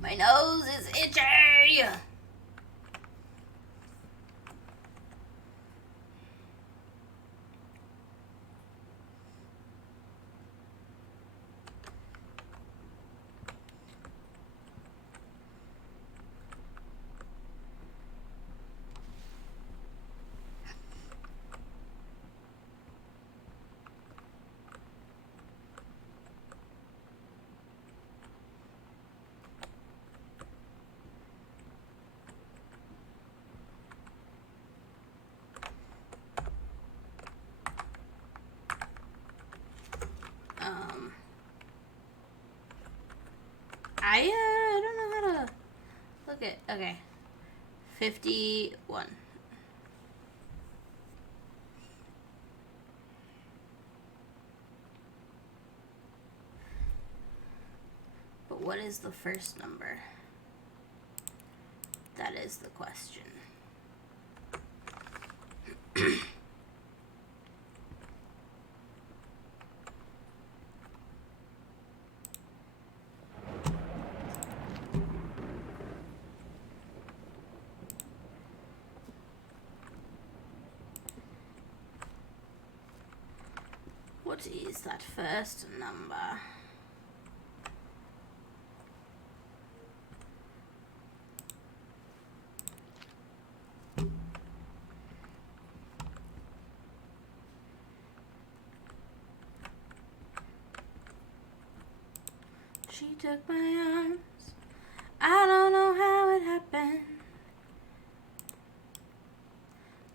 My nose is itchy! I don't know how to look at. Okay. 51. But what is the first number? That is the question. What is that first number? She took my arms. I don't know how it happened.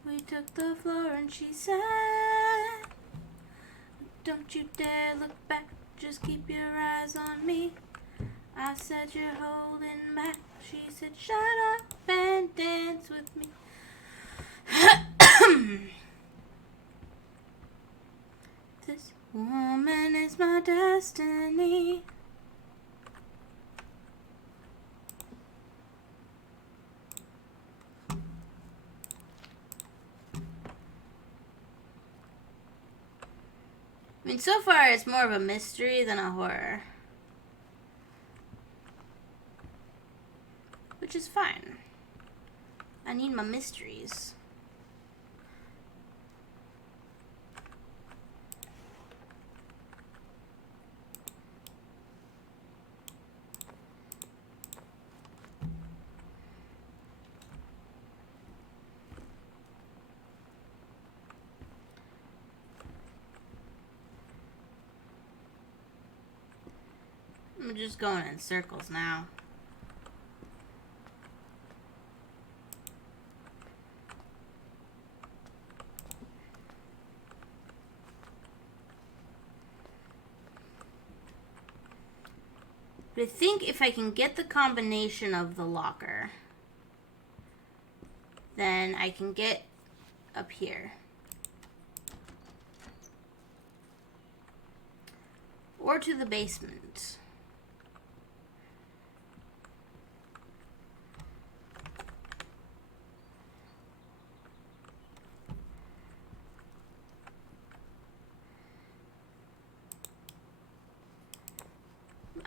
We took the floor and she said, don't you dare look back, just keep your eyes on me. I said, you're holding back. She said, shut up and dance with me. This woman is my destiny. I mean, so far it's more of a mystery than a horror. Which is fine. I need my mysteries. I'm just going in circles now. But I think if I can get the combination of the locker, then I can get up here. Or to the basement.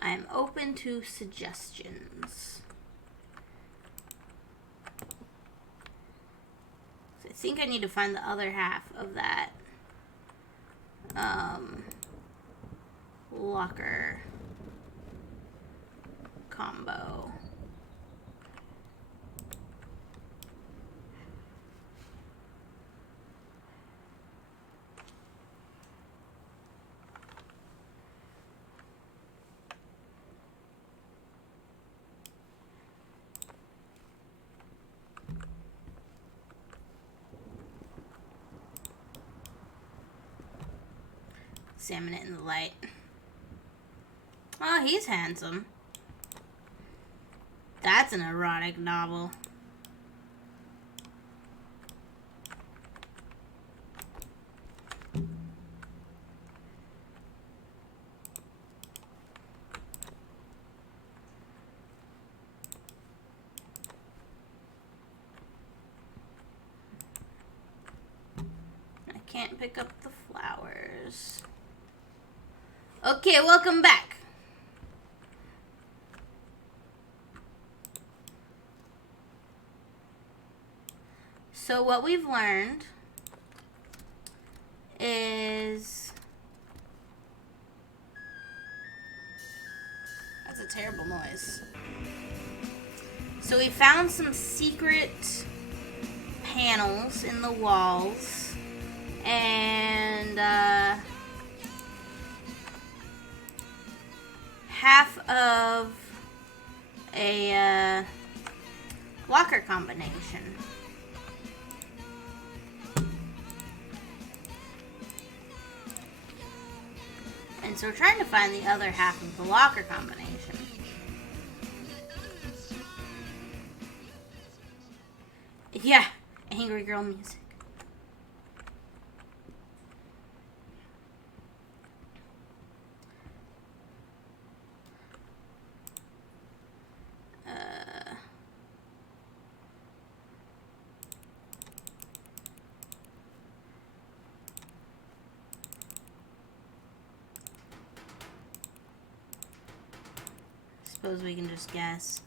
I'm open to suggestions. So I think I need to find the other half of that locker combo. Examine it in the light. Oh, he's handsome. That's an erotic novel. I can't pick up the flowers. Okay, welcome back. So what we've learned is... That's a terrible noise. So we found some secret panels in the walls, and half of a locker combination. And so we're trying to find the other half of the locker combination. Yeah, angry girl music. Suppose we can just guess.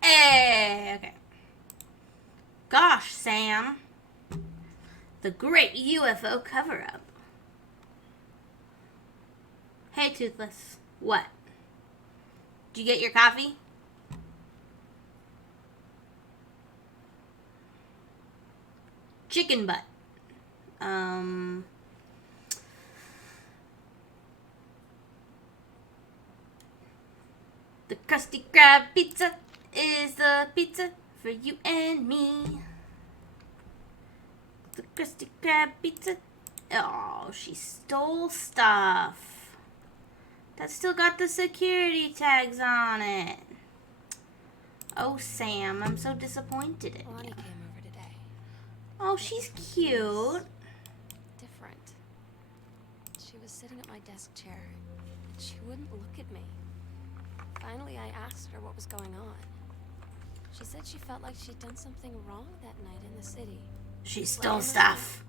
Hey, okay. Gosh, Sam. The great UFO cover-up. Hey, Toothless. What? Did you get your coffee? Chicken butt. The Krusty Krab pizza is the pizza for you and me. The Krusty Krab pizza. Oh, she stole stuff. That's still got the security tags on it. Oh, Sam, I'm so disappointed in Lonnie you. came over today. Oh, she's cute. Different. She was sitting at my desk chair, and she wouldn't look at me. Finally, I asked her what was going on. She said she felt like she'd done something wrong that night in the city. She stole stuff.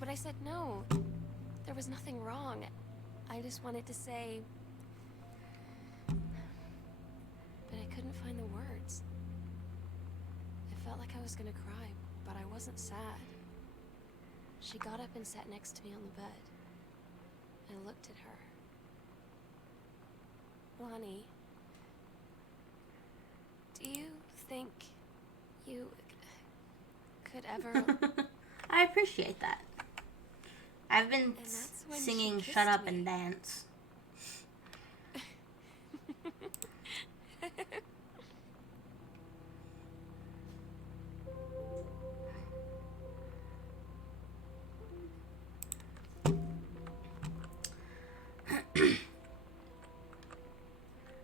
But I said no. There was nothing wrong. I just wanted to say... But I couldn't find the words. I felt like I was gonna cry, but I wasn't sad. She got up and sat next to me on the bed. I looked at her. Lonnie, do you think you could ever... I appreciate that. I've been that's when she singing kissed Shut Up me. and Dance.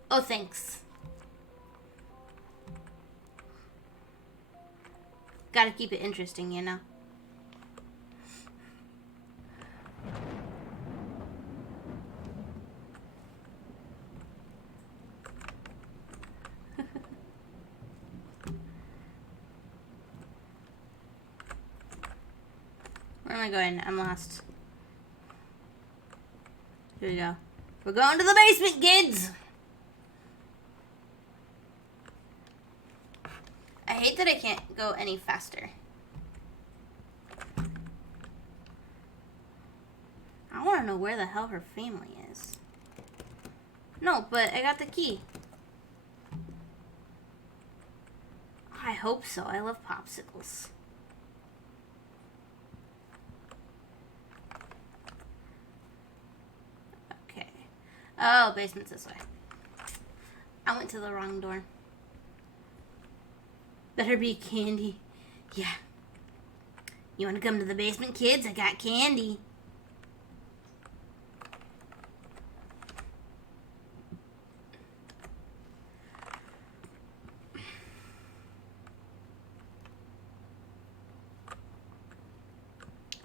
Oh, thanks. Gotta keep it interesting, you know? Where am I going? I'm lost. Here we go. We're going to the basement, kids! I hate that I can't go any faster. I want to know where the hell her family is. No, but I got the key. I hope so. I love popsicles. Okay. Oh, basement's this way. I went to the wrong door. Better be candy. Yeah. You want to come to the basement, kids? I got candy.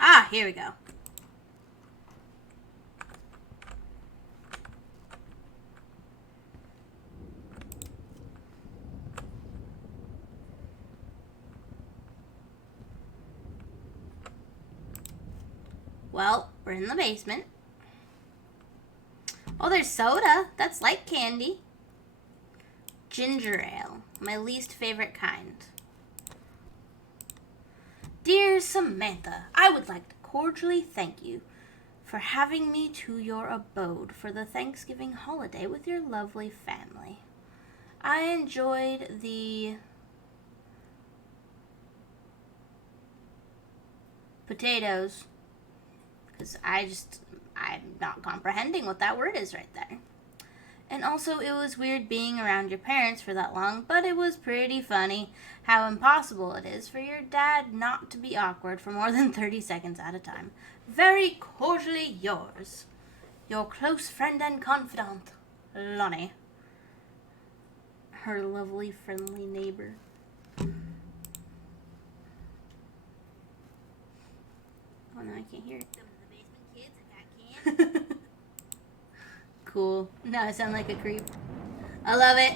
Ah, here we go. Well, we're in the basement. Oh, there's soda. That's like candy. Ginger ale, my least favorite kind. Dear Samantha, I would like to cordially thank you for having me to your abode for the Thanksgiving holiday with your lovely family. I enjoyed the potatoes because I'm not comprehending what that word is right there. And also, it was weird being around your parents for that long, but it was pretty funny how impossible it is for your dad not to be awkward for more than 30 seconds at a time. Very cordially yours, your close friend and confidant, Lonnie. Her lovely, friendly neighbor. Oh no, I can't hear it. Come to the basement, kids. I got candy. Cool. Now I sound like a creep. I love it.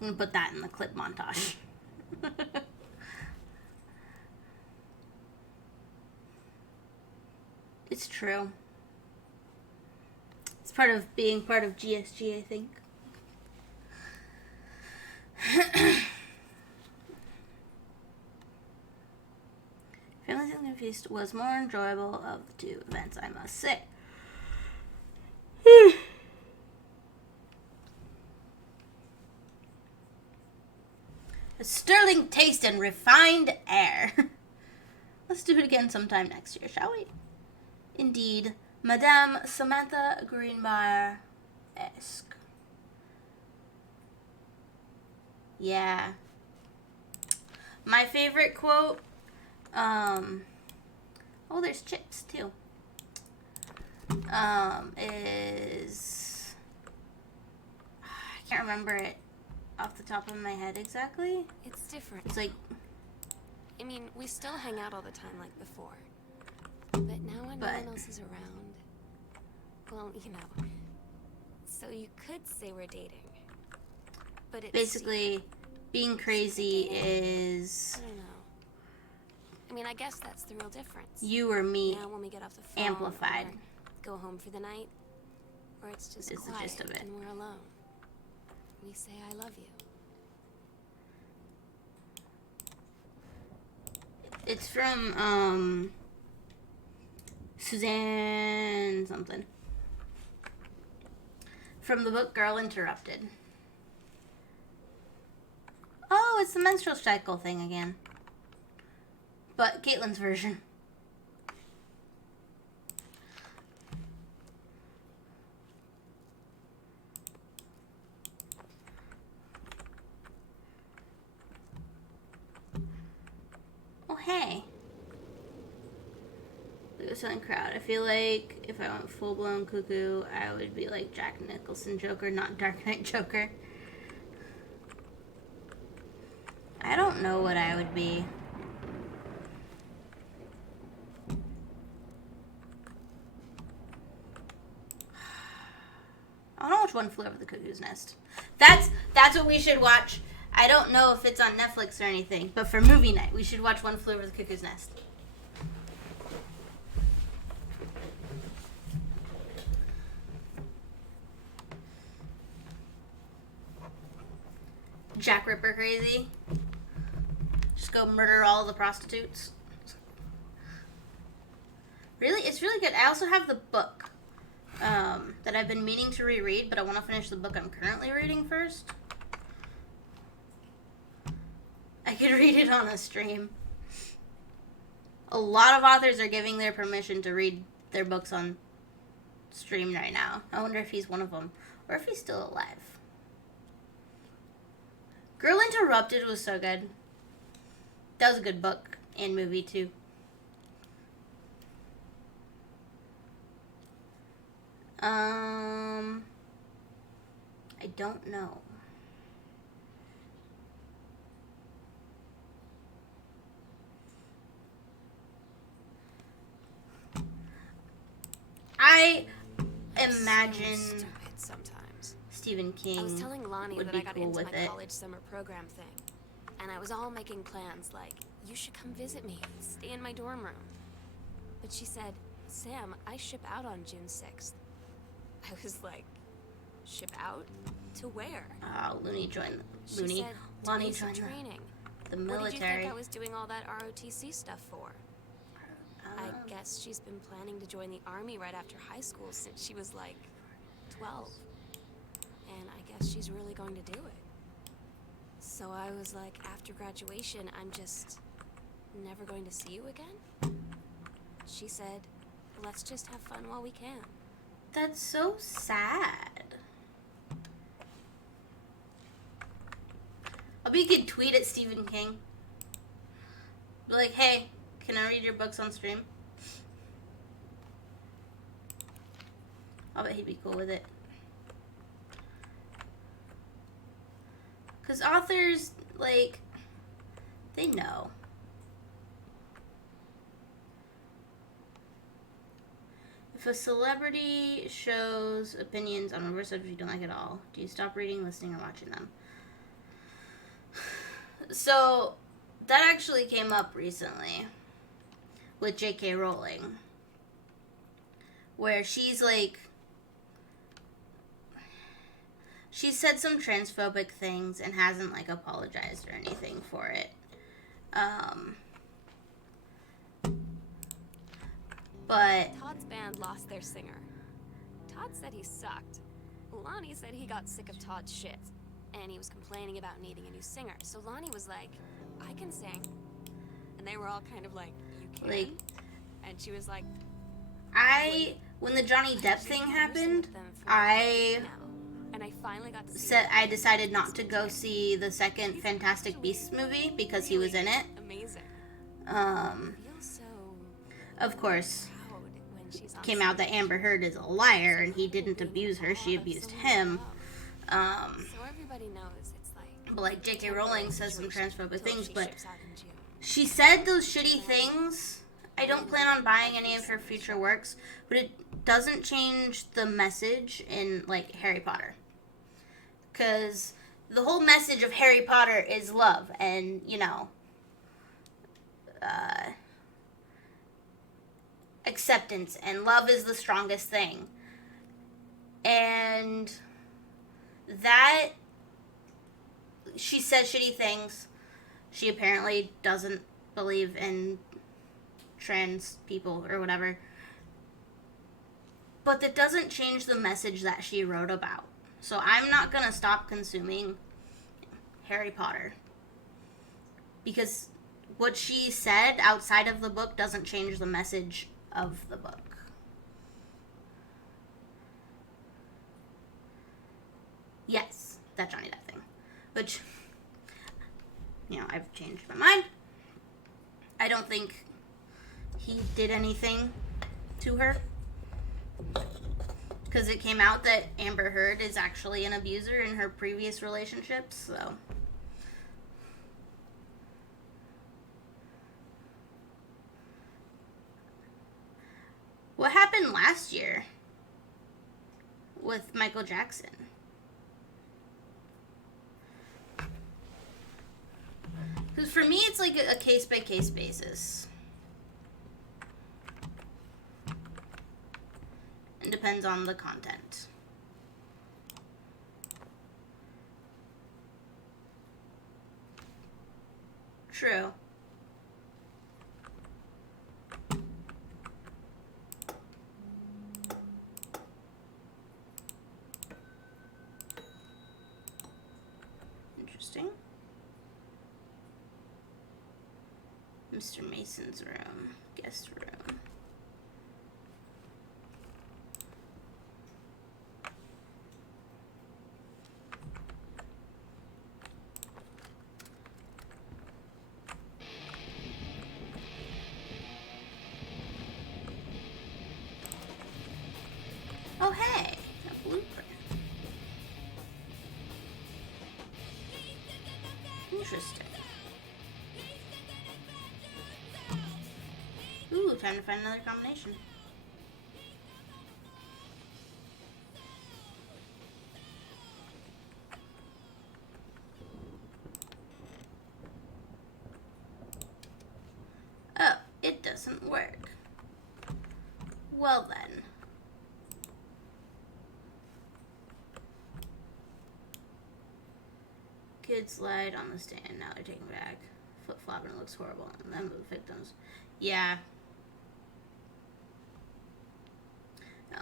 I'm gonna put that in the clip montage. It's true. It's part of being part of GSG, I think. Family Thanksgiving Feast was more enjoyable of the two events, I must say. A sterling taste and refined air. Let's do it again sometime next year, shall we? Indeed, Madame Samantha Greenbrier-esque. Yeah. My favorite quote, oh, there's chips too, is, I can't remember it off the top of my head exactly. It's different. It's like, I mean, we still hang out all the time like before. But now when no one else is around, well, you know. So you could say we're dating. But it's basically, being crazy is, I don't know. I mean, I guess that's the real difference. you or me Now when we get off the phone, amplified. or go home for the night, or it's just Is the quiet gist of it. and we're alone. We say I love you. It's from, Suzanne something. From the book Girl Interrupted. Oh, it's the menstrual cycle thing again. But Caitlin's version. Oh, hey. Look at Silent Crowd. I feel like if I went full-blown cuckoo, I would be like Jack Nicholson Joker, not Dark Knight Joker. I don't know what I would be. I don't know which one Flew Over the Cuckoo's Nest. That's what we should watch I don't know if it's on Netflix or anything, but for movie night, we should watch One Flew Over the Cuckoo's Nest. Jack Ripper crazy. Just go murder all the prostitutes. Really? It's really good. I also have the book that I've been meaning to reread, but I want to finish the book I'm currently reading first. I could read it on a stream. A lot of authors are giving their permission to read their books on stream right now. I wonder if he's one of them, or if he's still alive. Girl Interrupted was so good. That was a good book and movie too. I don't know. I imagine So stupid sometimes. Stephen King I was telling Lonnie would that be I got cool into with my it. college summer program thing. And I was all making plans like, you should come visit me, stay in my dorm room. But she said, Sam, I ship out on June 6th. I was like, ship out? To where? Looney joined. She Looney. said, to Lonnie basic joined training. the What did you military. think I was doing all that ROTC stuff for? I Oh. guess she's been planning to join the army right after high school since she was like 12. And I guess she's really going to do it. So I was like, after graduation, I'm just never going to see you again? She said, let's just have fun while we can. That's so sad. I'll be a good tweet at Stephen King. Be like, hey, can I read your books on stream? I'll bet he'd be cool with it. Because authors, like, they know. If a celebrity shows opinions on whatever subject you don't like at all, do you stop reading, listening, or watching them? So, that actually came up recently with J.K. Rowling, where she's like, she said some transphobic things and hasn't like apologized or anything for it. But Todd's band lost their singer. Todd said he sucked. Lonnie said he got sick of Todd's shit, and he was complaining about needing a new singer. So Lonnie was like, I can sing. And they were all kind of like, you can? like, And she was like, when the Johnny Depp "I've thing been happened, with them for I now." And I finally got to see said him. I decided not to go see the second Fantastic Beasts movie because he was in it. Amazing. Um, Feels so of course, proud when she's on came out that Amber Heard is a liar and he didn't abuse her, she abused him. So everybody knows it's like. But like J.K. Rowling says some transphobic till things, she but ships out in June. she said those shitty things. I don't plan on buying any of her future works, but it doesn't change the message in like Harry Potter. Because the whole message of Harry Potter is love and, you know, acceptance, and love is the strongest thing. And that, she says shitty things. She apparently doesn't believe in trans people or whatever. But that doesn't change the message that she wrote about. So I'm not going to stop consuming Harry Potter. Because what she said outside of the book doesn't change the message of the book. Yes, that Johnny Depp thing. Which, you know, I've changed my mind. I don't think he did anything to her. Because it came out that Amber Heard is actually an abuser in her previous relationships, so. What happened last year with Michael Jackson? Because for me, it's like a case by case basis. It depends on the content. True. Interesting. Mr. Mason's room. Guest room. Oh, hey, a blueprint. Interesting. Ooh, time to find another combination. Oh, it doesn't work. Well then. Kids lied on the stand, now they're taken back. Flip flopping, it looks horrible. And then the victims. Yeah. No.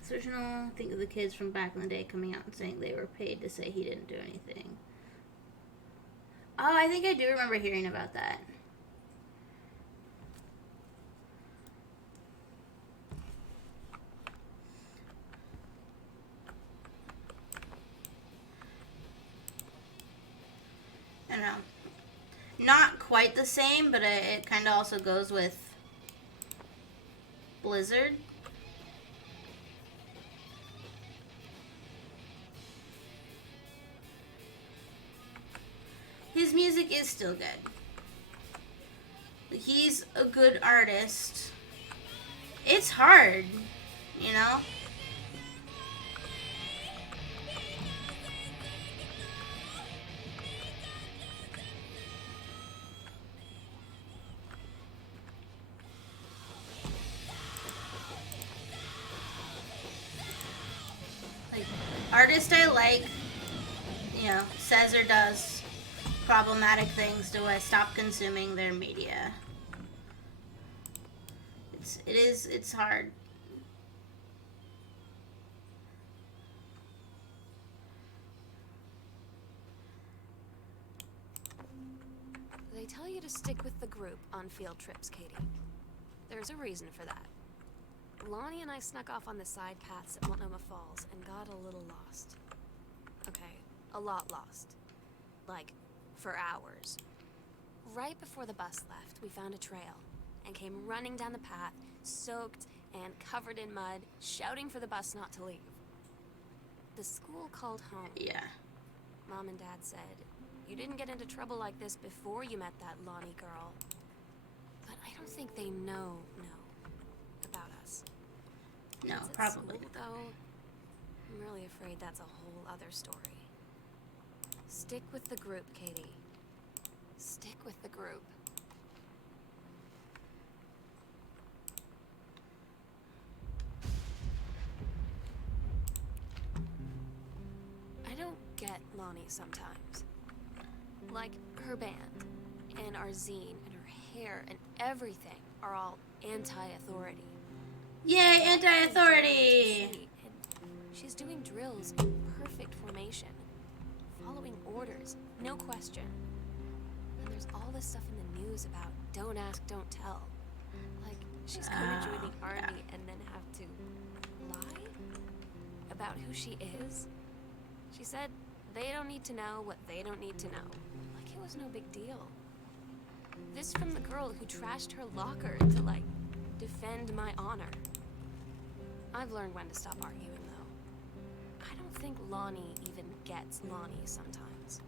It's original. Think of the kids from back in the day coming out and saying they were paid to say he didn't do anything. Oh, I think I do remember hearing about that. I don't know. Not quite the same, but it kind of also goes with Blizzard. His music is still good. He's a good artist. It's hard, you know? Like, artist I like, you know, says or does problematic things, do I stop consuming their media? It's hard. They tell you to stick with the group on field trips, Katie. There's a reason for that. Lonnie and I snuck off on the side paths at Multnomah Falls and got a little lost. Okay, a lot lost. Like, for hours. Right before the bus left, we found a trail and came running down the path, soaked and covered in mud, shouting for the bus not to leave. The school called home. Yeah. Mom and Dad said, "You didn't get into trouble like this before you met that Lonnie girl." But I don't think they know about us. No, Kids at probably. School, though, I'm really afraid that's a whole other story. Stick with the group, Katie. Stick with the group. I don't get Lonnie sometimes. Like, her band, and our zine, and her hair, and everything are all anti-authority. Yay, anti-authority! She's doing drills in perfect formation, following orders, no question. And there's all this stuff in the news about don't ask, don't tell. Like, she's gonna join the army and then have to lie about who she is. She said they don't need to know what they don't need to know. Like it was no big deal. This from the girl who trashed her locker to, like, defend my honor. I've learned when to stop arguing, though. I don't think Lonnie even gets Lonnie sometimes.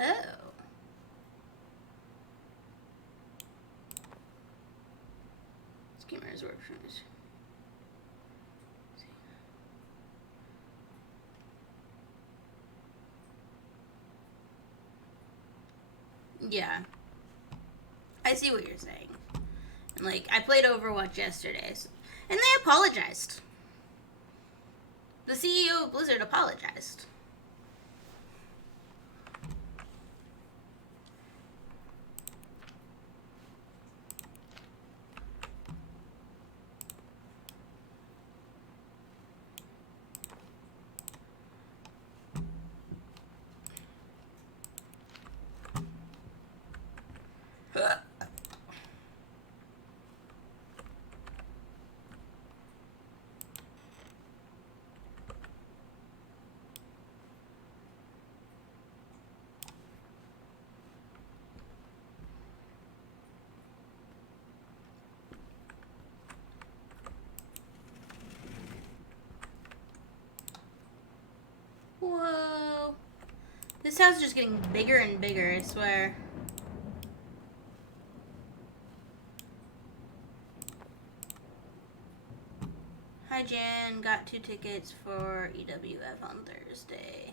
Oh. Gamers work for us. Yeah. I see what you're saying. And, like, I played Overwatch yesterday, and they apologized. The CEO of Blizzard apologized. Whoa. This house is just getting bigger and bigger, I swear. Hi Jan, got 2 tickets for EWF on Thursday.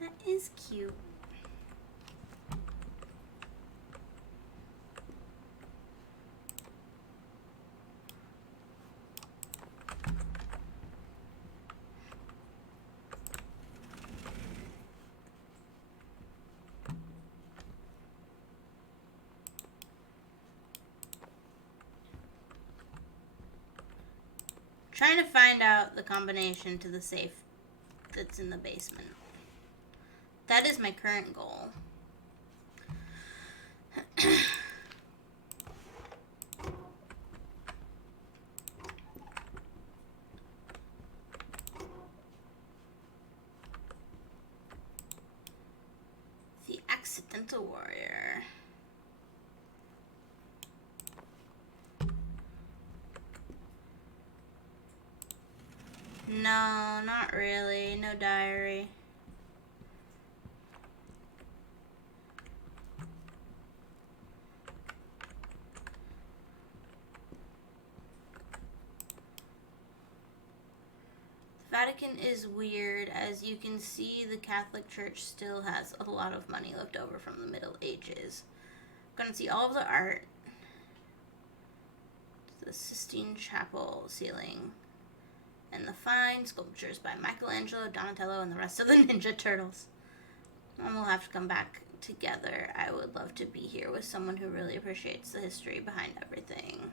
That is cute. Trying to find out the combination to the safe that's in the basement. That is my current goal. The Accidental Warrior. No, not really. No diary. The Vatican is weird. As you can see, the Catholic Church still has a lot of money left over from the Middle Ages. I'm gonna see all of the art. The Sistine Chapel ceiling. And the fine sculptures by Michelangelo, Donatello, and the rest of the Ninja Turtles. And we'll have to come back together. I would love to be here with someone who really appreciates the history behind everything.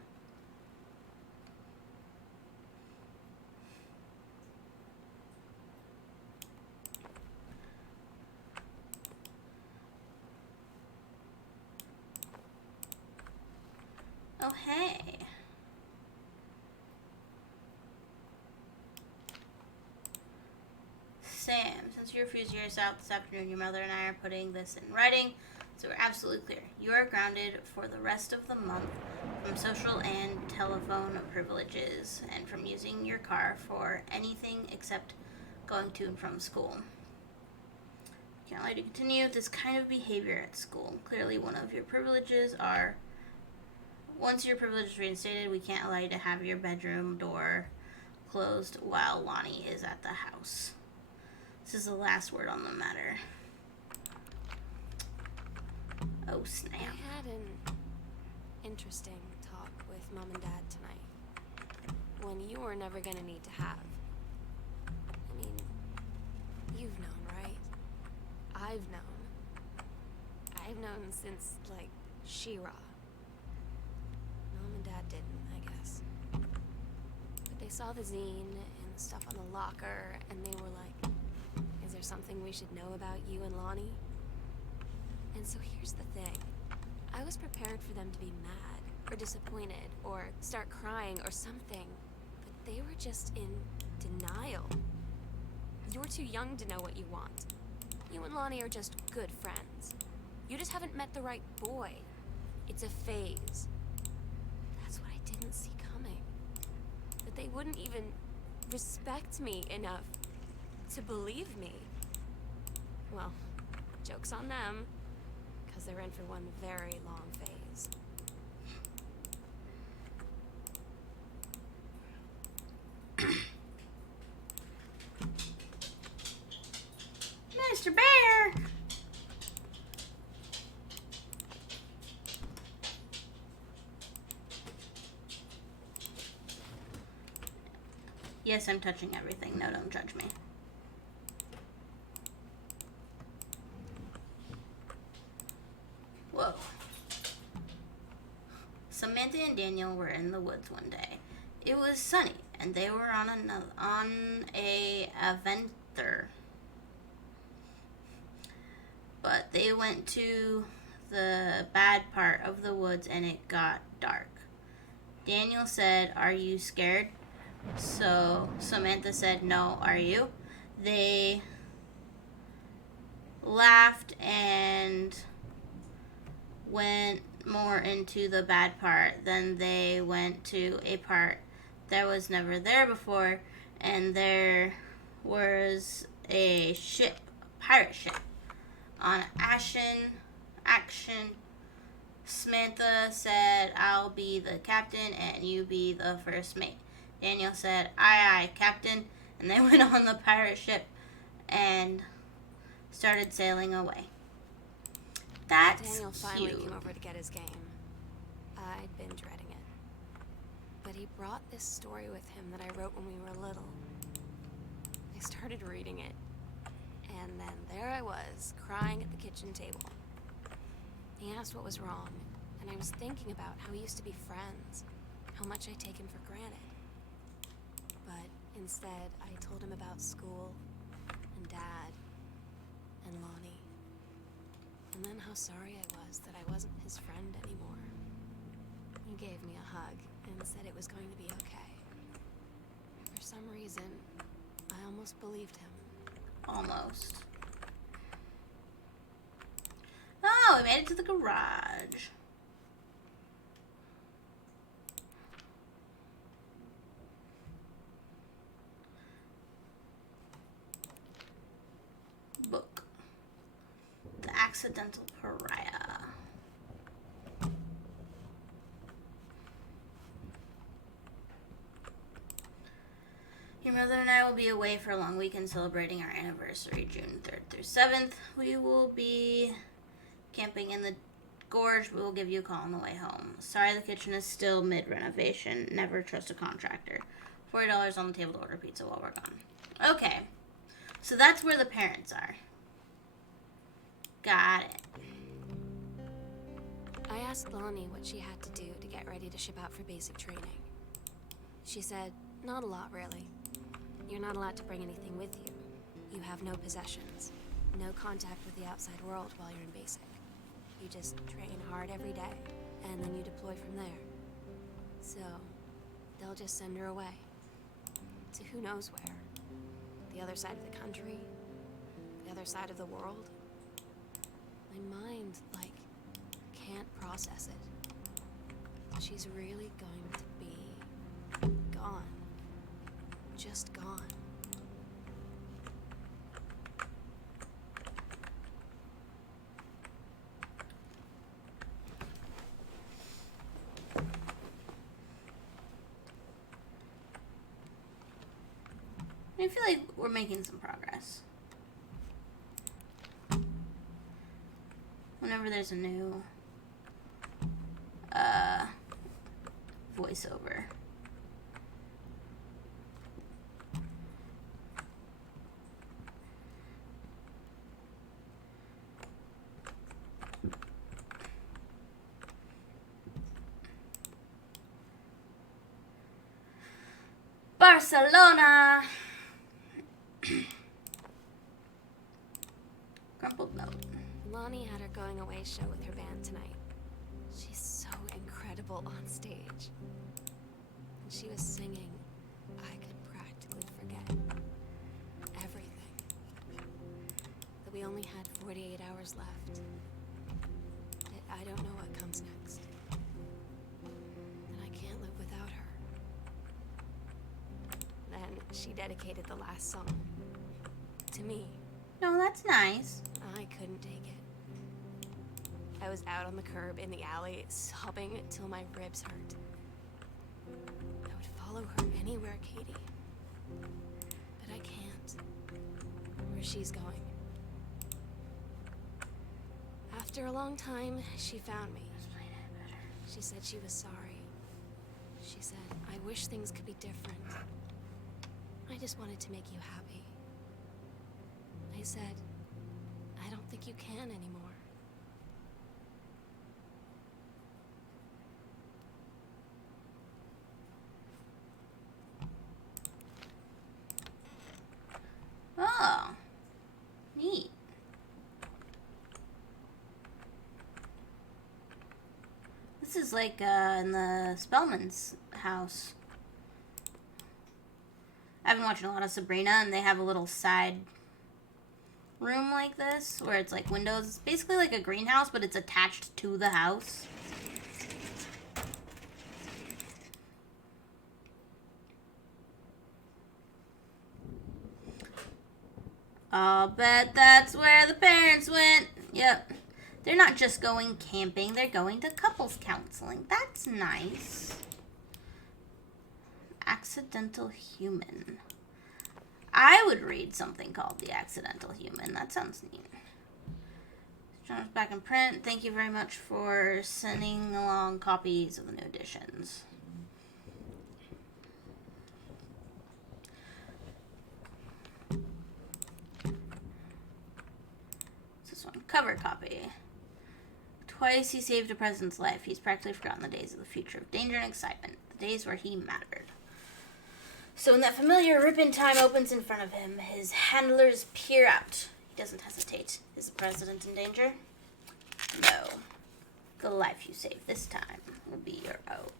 Oh, hey. Sam, since you refused to hear us out this afternoon, your mother and I are putting this in writing, so we're absolutely clear. You are grounded for the rest of the month from social and telephone privileges and from using your car for anything except going to and from school. Can't allow you to continue this kind of behavior at school. Clearly, one of your privileges are... Once your privilege is reinstated, we can't allow you to have your bedroom door closed while Lonnie is at the house. This is the last word on the matter. Oh, snap. I had an interesting talk with Mom and Dad tonight. One you were never gonna need to have. I mean, you've known, right? I've known since, like, She-Ra. Mom and Dad didn't, I guess. But they saw the zine and the stuff on the locker, and they were like, is there something we should know about you and Lonnie? And so here's the thing. I was prepared for them to be mad, or disappointed, or start crying, or something. But they were just in denial. You're too young to know what you want. You and Lonnie are just good friends. You just haven't met the right boy. It's a phase. That's what I didn't see coming. That they wouldn't even respect me enough to believe me. Well, joke's on them. they're in for one very long phase. Mr. Bear! Yes, I'm touching everything. No, don't judge me. Whoa. Samantha and Daniel were in the woods one day. It was sunny, and they were on a adventure. But they went to the bad part of the woods, and it got dark. Daniel said, "Are you scared?" So Samantha said, "No, are you?" They laughed and went more into the bad part. Then they went to a part that was never there before, and there was a ship, a pirate ship, on action. Samantha said, "I'll be the captain and you be the first mate." Daniel said, "Aye, aye, captain." And they went on the pirate ship and started sailing away. That's Daniel finally cute. came over to get his game. I'd been dreading it. But he brought this story with him that I wrote when we were little. I started reading it, and then there I was, crying at the kitchen table. He asked what was wrong, and I was thinking about how we used to be friends, how much I take him for granted. But instead, I told him about school, and Dad, and Lonnie. And then how sorry I was that I wasn't his friend anymore. He gave me a hug and said it was going to be okay. For some reason, I almost believed him. Almost. Oh, we made it to the garage. Book. The Accidental Pariah. Your mother and I will be away for a long weekend celebrating our anniversary, June 3rd through 7th. We will be camping in the gorge. We will give you a call on the way home. Sorry, the kitchen is still mid-renovation. Never trust a contractor. $40 on the table to order pizza while we're gone. Okay. So that's where the parents are. Got it. I asked Lonnie what she had to do to get ready to ship out for basic training. She said, not a lot, really. You're not allowed to bring anything with you. You have no possessions, no contact with the outside world while you're in basic. You just train hard every day, and then you deploy from there. So, they'll just send her away. To who knows where. The other side of the country. The other side of the world. My mind, can't process it. She's really going to be gone. Just gone. I feel like we're making some progress. Whenever there's a new voiceover. Barcelona! Crumpled note. Lonnie had her going away show with her band tonight. She's so incredible on stage. When she was singing, I could practically forget everything. That we only had 48 hours left. That I don't know what comes next. That I can't live without her. Then she dedicated the last song to me. No, that's nice. I couldn't take it. I was out on the curb in the alley, sobbing till my ribs hurt. I would follow her anywhere, Katie. But I can't. Where she's going. After a long time, she found me. She said she was sorry. She said, I wish things could be different. I just wanted to make you happy. I said, I don't think you can anymore. Oh, neat. This is like in the Spellman's house. I've been watching a lot of Sabrina, and they have a little side room like this where it's like windows. It's basically like a greenhouse, but it's attached to the house. I'll bet that's where the parents went. Yep. They're not just going camping, they're going to couples counseling. That's nice. Accidental Human. I would read something called The Accidental Human. That sounds neat. John's back in print. Thank you very much for sending along copies of the new editions. This one, cover copy. Twice he saved a president's life. He's practically forgotten the days of the future of danger and excitement. The days where he mattered. So when that familiar ribbon time opens in front of him, his handlers peer out. He doesn't hesitate. Is the president in danger? No. The life you save this time will be your own.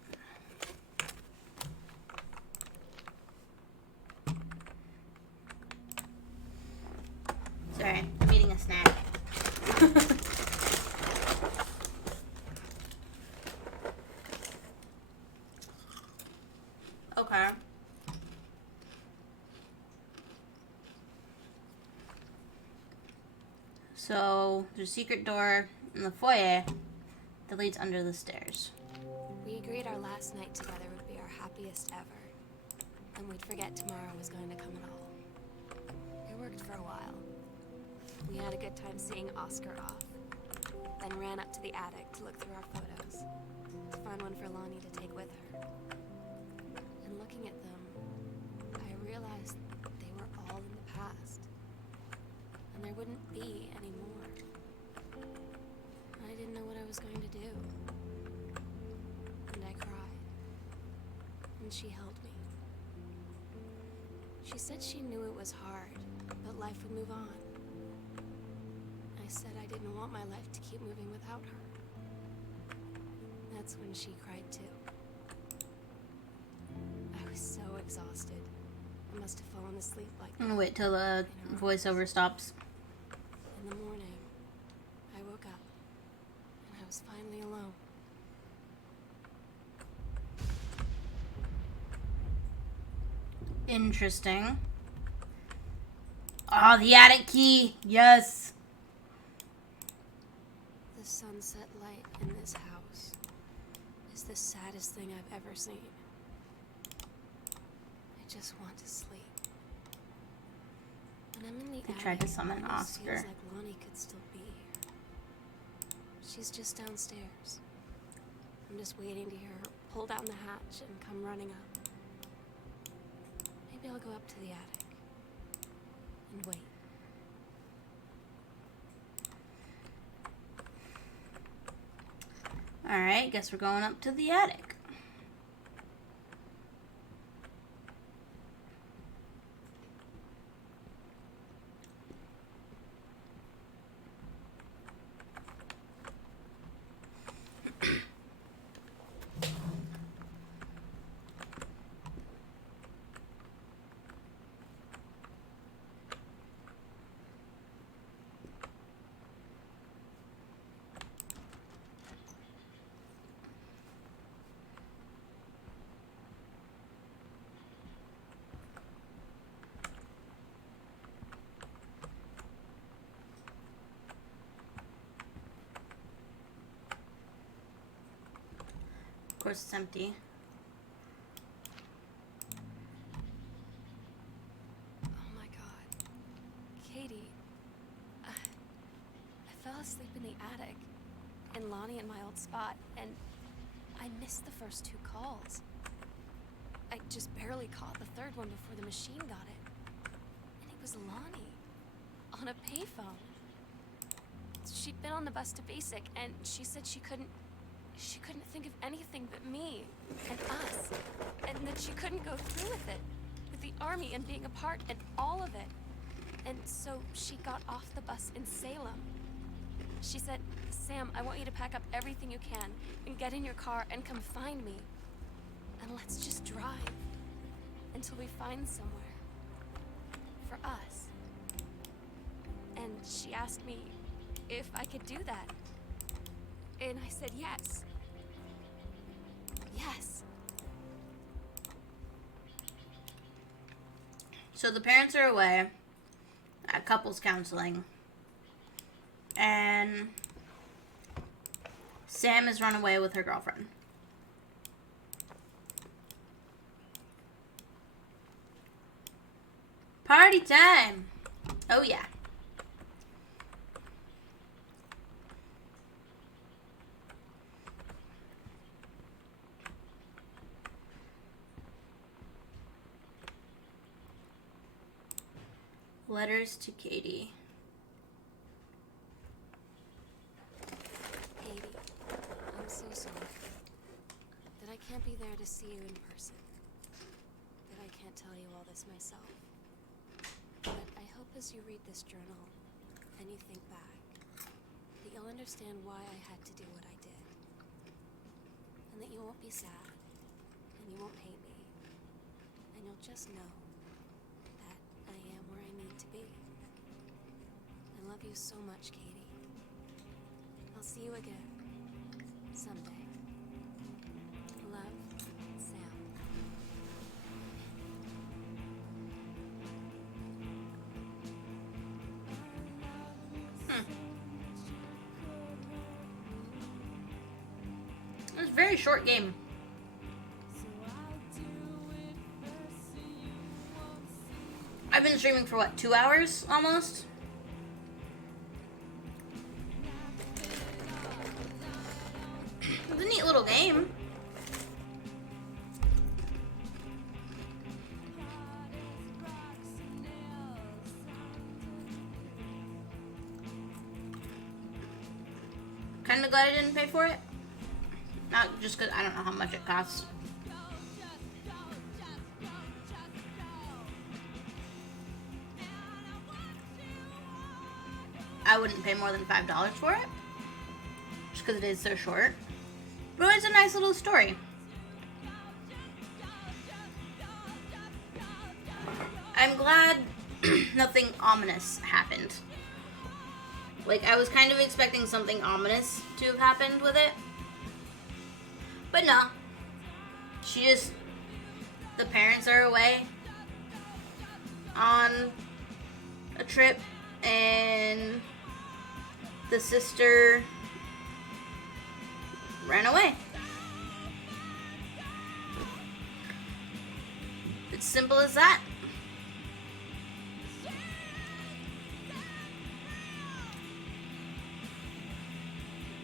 Sorry, I'm eating a snack. Okay. So, there's a secret door in the foyer that leads under the stairs. We agreed our last night together would be our happiest ever. And we'd forget tomorrow was going to come at all. It worked for a while. We had a good time seeing Oscar off. Then ran up to the attic to look through our photos. To find one for Lonnie to take with her. And looking at them, I realized they were all in the past. And there wouldn't be any more. I didn't know what I was going to do. And I cried. And she held me. She said she knew it was hard, but life would move on. I said I didn't want my life to keep moving without her. That's when she cried too. I was so exhausted. I must have fallen asleep like I'm that. gonna wait till the voiceover stops. In the morning, I woke up, and I was finally alone. Interesting. Oh, the attic key. Yes. The sunset light in this house is the saddest thing I've ever seen. I just want to sleep. When I'm in the attic, tried to summon it almost Oscar. feels like Lonnie could still be here. She's just downstairs. I'm just waiting to hear her pull down the hatch and come running up. Maybe I'll go up to the attic and wait. Alright, guess we're going up to the attic. course, it's empty. Oh my god. Katie. I fell asleep in the attic. And Lonnie in my old spot. And I missed the first 2 calls. I just barely caught the third one before the machine got it. And it was Lonnie. On a payphone. She'd been on the bus to Basic, and she said she couldn't think of anything but me and us, and that she couldn't go through with it, with the army and being apart and all of it. And so she got off the bus in Salem. She said, "Sam, I want you to pack up everything you can and get in your car and come find me. And let's just drive until we find somewhere for us." And she asked me if I could do that. And I said yes. Yes. So the parents are away at couples counseling, and Sam has run away with her girlfriend. Party time! Oh yeah. Letters to Katie. Katie, I'm so sorry that I can't be there to see you in person. That I can't tell you all this myself. But I hope as you read this journal and you think back, that you'll understand why I had to do what I did. And that you won't be sad, and you won't hate me. And you'll just know that I am where I need to be. I love you so much, Katie. I'll see you again. Someday. Love, Sam. It was a very short game. I've been streaming for what, 2 hours almost? It was a neat little game. Kinda glad I didn't pay for it. Not just because I don't know how much it costs. I wouldn't pay more than $5 for it. Just because it is so short. But it's a nice little story. I'm glad nothing ominous happened. Like, I was kind of expecting something ominous to have happened with it. But no. The parents are away on a trip, and the sister ran away. It's simple as that.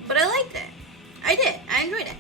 But I liked it. I did. I enjoyed it.